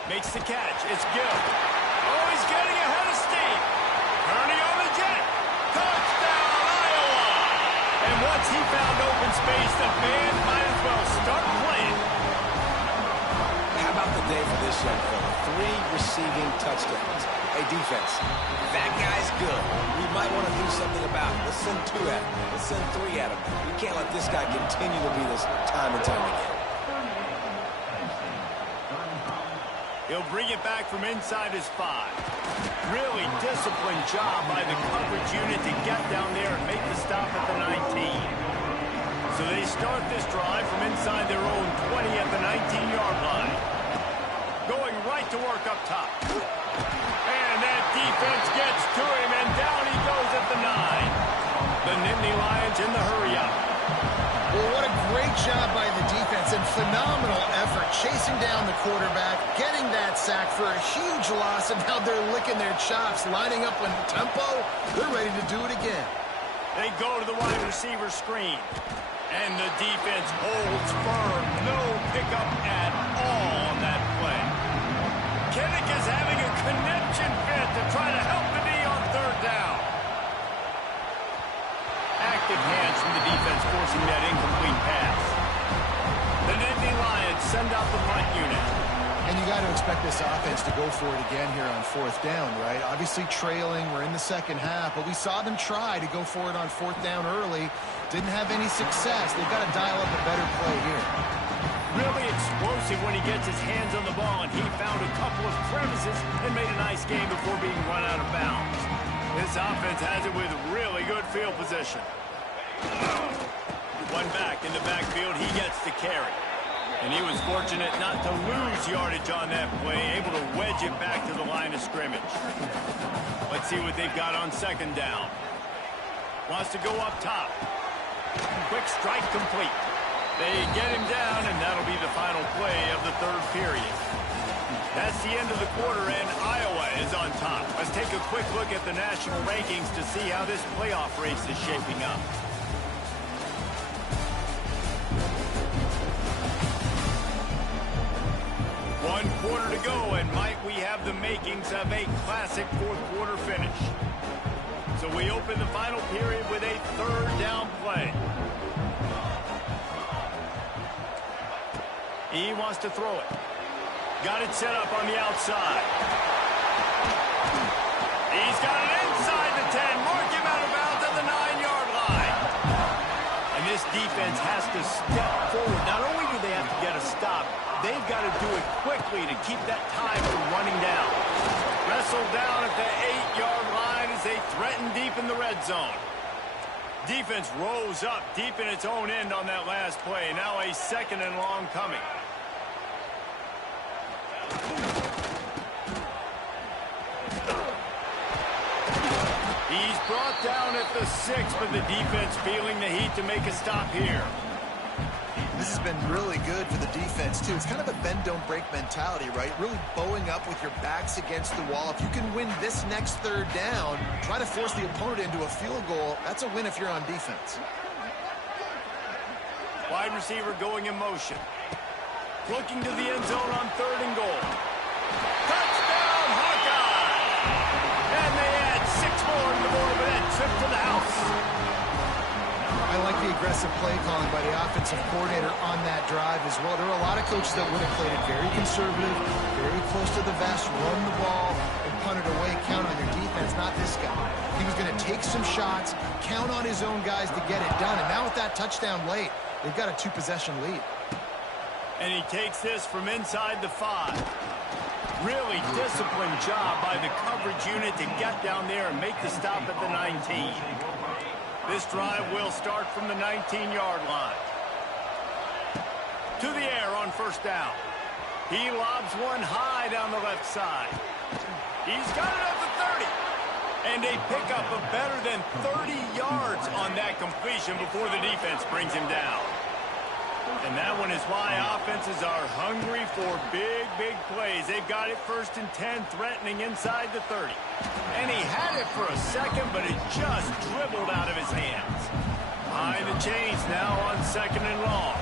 Makes the catch. It's Gill. Oh, he's getting ahead of Steve. Turning on the jet. Touchdown, Iowa! And once he found open space, the band might as well start playing. How about the day for this young fella? 3 receiving touchdowns. Hey, defense, that guy's good. We might want to do something about it. Let's send 2 at him. Let's send 3 at him. We can't let this guy continue to be this time and time again. He'll bring it back from inside his 5. Really disciplined job by the coverage unit to get down there and make the stop at the 19. So they start this drive from inside their own 20 at the 19-yard line. Going right to work up top. And that defense gets to him, and down he goes at the 9. The Nittany Lions in the hurry-up. Well, what a great job by the defense and phenomenal effort chasing down the quarterback, getting that sack for a huge loss, and now they're licking their chops, lining up in tempo. They're ready to do it again. They go to the wide receiver screen, and the defense holds firm. No pickup at all on that play. Kinnick is having a connection fit to try to help the D on 3rd down. Active hands from the defense forcing that incomplete pass. The Nittany Lions send out the punt unit. And you got to expect this offense to go for it again here on 4th down, right? Obviously trailing, we're in the 2nd half, but we saw them try to go for it on 4th down early. Didn't have any success. They've got to dial up a better play here. Really explosive when he gets his hands on the ball, and he found a couple of crevices and made a nice game before being run out of bounds. This offense has it with really good field position. One back in the backfield, he gets the carry. And he was fortunate not to lose yardage on that play, able to wedge it back to the line of scrimmage. Let's see what they've got on 2nd down. Wants to go up top. Quick strike complete. They get him down, and that'll be the final play of the third period. That's the end of the quarter, and Iowa is on top. Let's take a quick look at the national rankings to see how this playoff race is shaping up. One quarter to go, and might we have the makings of a classic fourth-quarter finish. So we open the final period with a third down play. He wants to throw it. Got it set up on the outside. He's got it inside the 10. Mark him out of bounds at the 9-yard line. And this defense has to step forward. Not only do they have to get a stop, they've got to do it quickly to keep that time from running down. Wrestled down at the 8-yard line as they threaten deep in the red zone. Defense rose up deep in its own end on that last play. Now a second and long coming. He's brought down at the 6, but the defense feeling the heat to make a stop here. This has been really good for the defense, too. It's kind of a bend-don't-break mentality, right? Really bowing up with your backs against the wall. If you can win this next third down, try to force the opponent into a field goal. That's a win if you're on defense. Wide receiver going in motion. Looking to the end zone on 3rd and goal. Touchdown, Hawkeye! And they add 6 more to the board with that trip to the house. I like the aggressive play calling by the offensive coordinator on that drive as well. There are a lot of coaches that would have played it very conservative, very close to the vest, run the ball, and punt it away, count on your defense. Not this guy. He was going to take some shots, count on his own guys to get it done. And now with that touchdown late, they've got a 2-possession lead. And he takes this from inside the 5. Really disciplined job by the coverage unit to get down there and make the stop at the 19. This drive will start from the 19-yard line. To the air on 1st down. He lobs one high down the left side. He's got it at the 30. And a pickup of better than 30 yards on that completion before the defense brings him down. And that one is why offenses are hungry for big, big plays. They've got it 1st and 10, threatening inside the 30. And he had it for a second, but it just dribbled out of his hands. Behind the chains now on 2nd and long.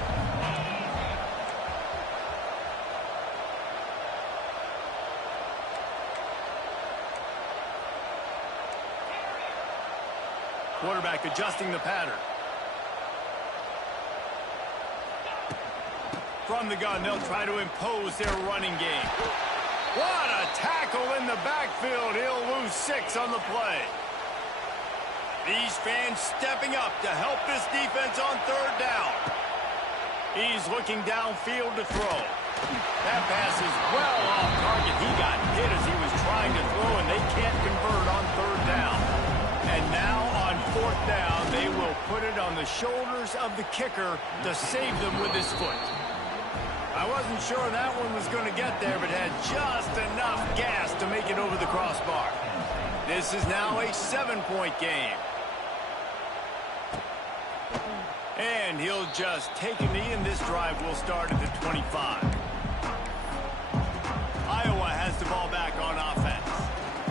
Quarterback adjusting the pattern. From the gun, they'll try to impose their running game. What a tackle in the backfield. He'll lose 6 on the play. These fans stepping up to help this defense on 3rd down. He's looking downfield to throw. That pass is well off target. He got hit as he was trying to throw, and they can't convert on 3rd down. And now on 4th down, they will put it on the shoulders of the kicker to save them with his foot. I wasn't sure that one was going to get there, but had just enough gas to make it over the crossbar. This is now a 7-point game. And he'll just take a knee, and this drive will start at the 25. Iowa has the ball back on offense.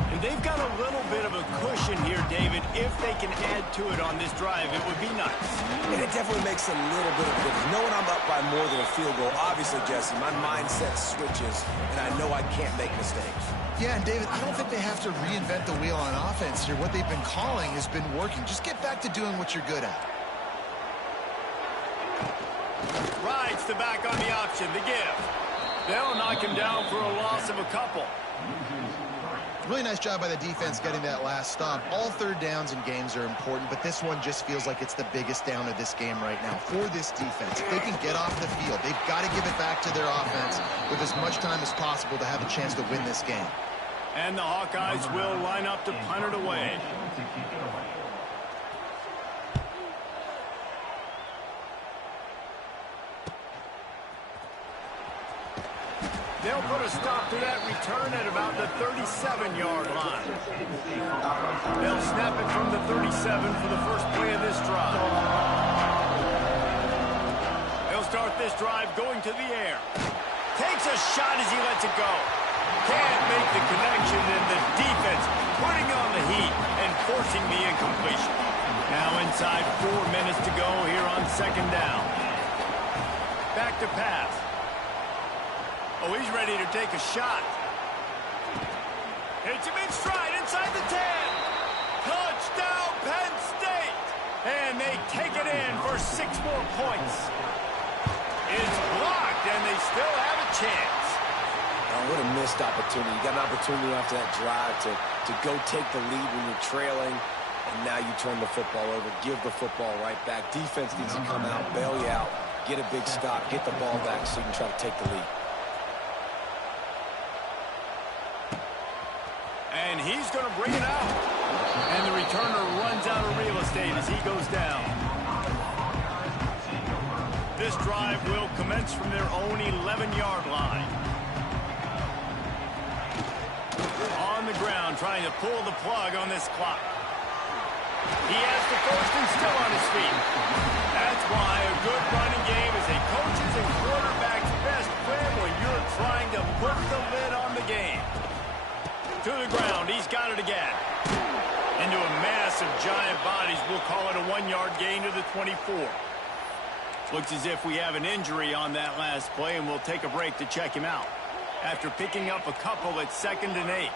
And they've got a little bit of a cushion here, David. If they can add to it on this drive, it would be nice. And it definitely makes a little bit of a difference. Knowing I'm up by more than a field goal, obviously, Jesse, my mindset switches, and I know I can't make mistakes. Yeah, and David, I don't think they have to reinvent the wheel on offense here. What they've been calling has been working. Just get back to doing what you're good at. Rides the back on the option, the give. They'll knock him down for a loss of a couple. Really nice job by the defense getting that last stop. All 3rd downs in games are important, but this one just feels like it's the biggest down of this game right now for this defense. If they can get off the field, they've got to give it back to their offense with as much time as possible to have a chance to win this game. And the Hawkeyes will line up to punt it away. They'll put a stop to that return at about the 37-yard line. They'll snap it from the 37 for the first play of this drive. They'll start this drive going to the air. Takes a shot as he lets it go. Can't make the connection, and the defense putting on the heat and forcing the incompletion. Now inside 4 minutes to go here on second down. Back to pass. Oh, he's ready to take a shot. Hits him in stride inside the 10. Touchdown, Penn State. And they take it in for 6 more points. It's blocked, and they still have a chance. Oh, what a missed opportunity. You got an opportunity after that drive to go take the lead when you're trailing, and now you turn the football over, give the football right back. Defense needs to come out, bail you out, get a big stop, get the ball back so you can try to take the lead. And he's going to bring it out. And the returner runs out of real estate as he goes down. This drive will commence from their own 11-yard line. On the ground, trying to pull the plug on this clock. He has the first and still on his feet. That's why a good running game is a coach's and quarterback's best friend when you're trying to put the lid on the game. To the ground, he's got it again. Into a mass of giant bodies, we'll call it a 1-yard gain to the 24. Looks as if we have an injury on that last play, and we'll take a break to check him out. After picking up a couple at 2nd and 8.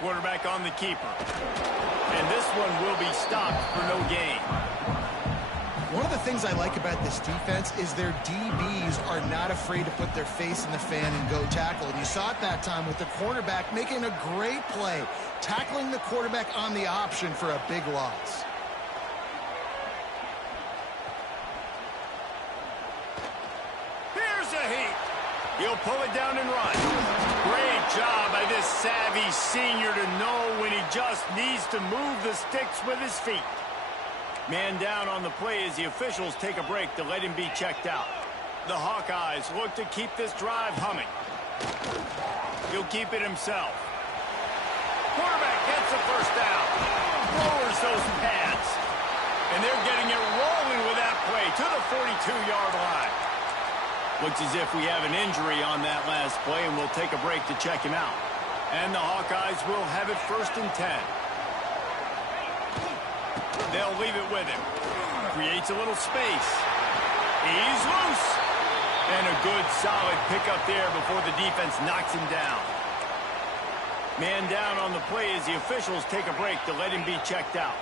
Quarterback on the keeper. And this one will be stopped for no gain. One of the things I like about this defense is their DBs are not afraid to put their face in the fan and go tackle. And you saw it that time with the quarterback making a great play, tackling the quarterback on the option for a big loss. Here's a heat. He'll pull it down and run. Great job by this savvy senior to know when he just needs to move the sticks with his feet. Man down on the play as the officials take a break to let him be checked out. The Hawkeyes look to keep this drive humming. He'll keep it himself. Quarterback gets the first down. Lowers those pads. And they're getting it rolling with that play to the 42-yard line. Looks as if we have an injury on that last play, and we'll take a break to check him out. And the Hawkeyes will have it 1st and 10. They'll leave it with him. Creates a little space. He's loose. And a good, solid pickup there before the defense knocks him down. Man down on the play as the officials take a break to let him be checked out.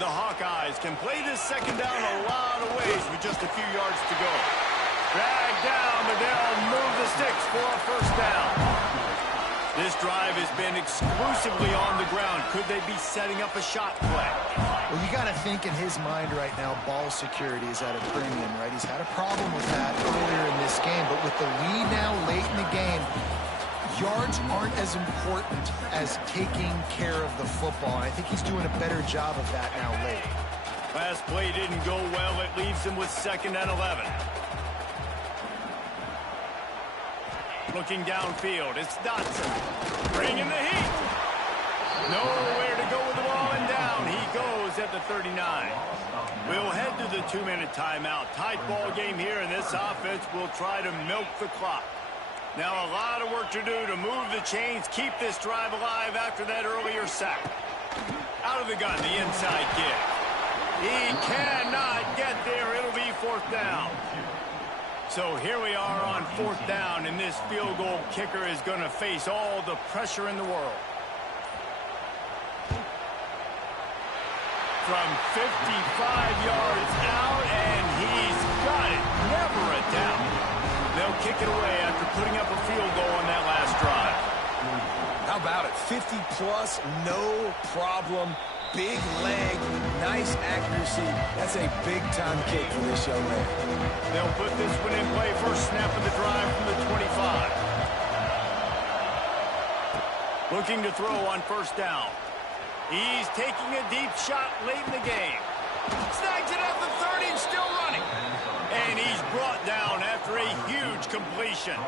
The Hawkeyes can play this second down a lot of ways with just a few yards to go. Dragged down, but they'll move the sticks for a first down. This drive has been exclusively on the ground. Could they be setting up a shot play? Well, you got to think in his mind right now, ball security is at a premium, right? He's had a problem with that earlier in this game, but with the lead now late in the game, yards aren't as important as taking care of the football. And I think he's doing a better job of that now late. Last play didn't go well. It leaves him with 2nd and 11. Looking downfield, it's Dotson. Bringing the heat. Nowhere to go with the ball, and down he goes at the 39. We'll head to the 2-minute timeout. Tight ball game here, and this offense will try to milk the clock. Now a lot of work to do to move the chains, keep this drive alive after that earlier sack. Out of the gun, the inside kick. He cannot get there. It'll be 4th down. So here we are on 4th down, and this field goal kicker is going to face all the pressure in the world. From 55 yards out, and he's got it. Never a doubt. They'll kick it away after putting up a field goal on that last drive. How about it? 50-plus, no problem. Big leg, nice accuracy. That's a big-time kick for this young man. They'll put this one in play. First snap of the drive from the 25. Looking to throw on 1st down. He's taking a deep shot late in the game. Snags it at the 30 and still running. And he's brought down after a huge completion.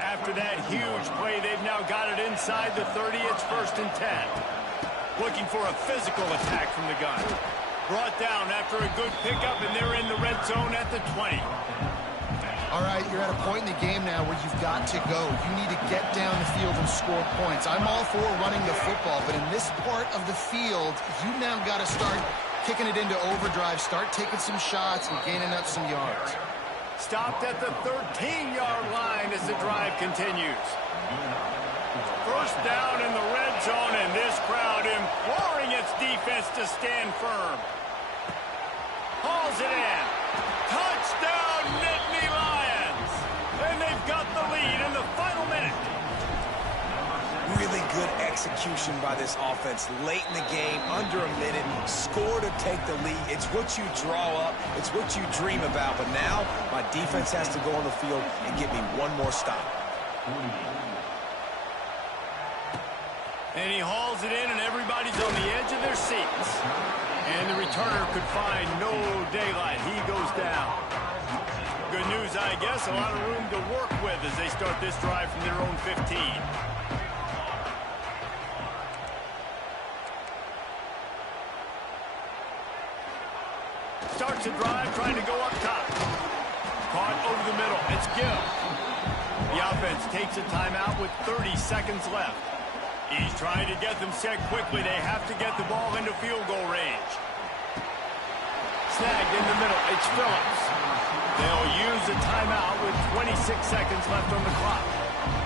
After that huge play, they've now got it inside the 30. It's 1st and 10. Looking for a physical attack from the gun. Brought down after a good pickup, and they're in the red zone at the 20. All right, you're at a point in the game now where you've got to go. You need to get down the field and score points. I'm all for running the football, but in this part of the field, you now got to start kicking it into overdrive, start taking some shots and gaining up some yards. Stopped at the 13-yard line as the drive continues. 1st down in the red zone, and this crowd imploring its defense to stand firm. Hauls it in. Touchdown, Nittany Lions! And they've got the lead in the final minute. Really good execution by this offense late in the game, under a minute, score to take the lead. It's what you draw up, it's what you dream about, but now my defense has to go on the field and get me one more stop. And he hauls it in, and everybody's on the edge of their seats. And the returner could find no daylight. He goes down. Good news, I guess, a lot of room to work with as they start this drive from their own 15. Starts the drive, trying to go up top. Caught over the middle. It's Gill. The offense takes a timeout with 30 seconds left. He's trying to get them set quickly. They have to get the ball into field goal range. Snagged in the middle. It's Phillips. They'll use a timeout with 26 seconds left on the clock.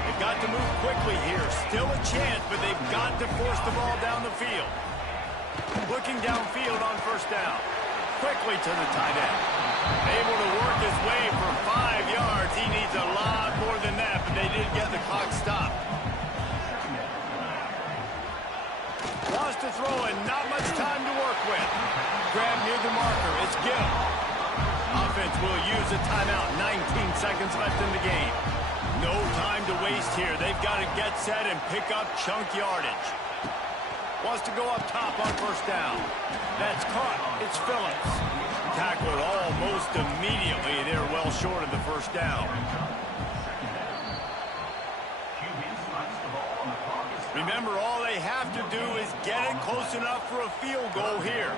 They've got to move quickly here. Still a chance, but they've got to force the ball down the field. Looking downfield on 1st down. Quickly to the tight end. Able to work his way for 5 yards. He needs a lot more than that, but they did get the clock stopped. Wants to throw and not much time to work with. Grab near the marker. It's Gill. Offense will use a timeout. 19 seconds left in the game. No time to waste here. They've got to get set and pick up chunk yardage. Wants to go up top on 1st down. That's caught. It's Phillips. Tackled almost immediately. They're well short of the 1st down. Remember, all they have to do is get it close enough for a field goal here.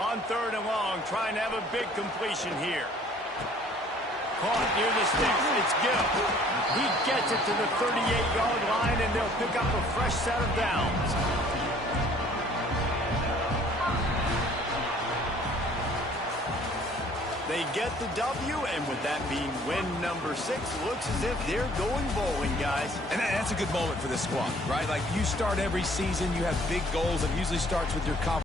On 3rd and long, trying to have a big completion here. Caught near the sticks. It's Gill. He gets it to the 38-yard line, and they'll pick up a fresh set of downs. They get the W, and with that being win number 6, looks as if they're going bowling, guys. And that's a good moment for this squad, right? Like, you start every season, you have big goals. It usually starts with your confidence.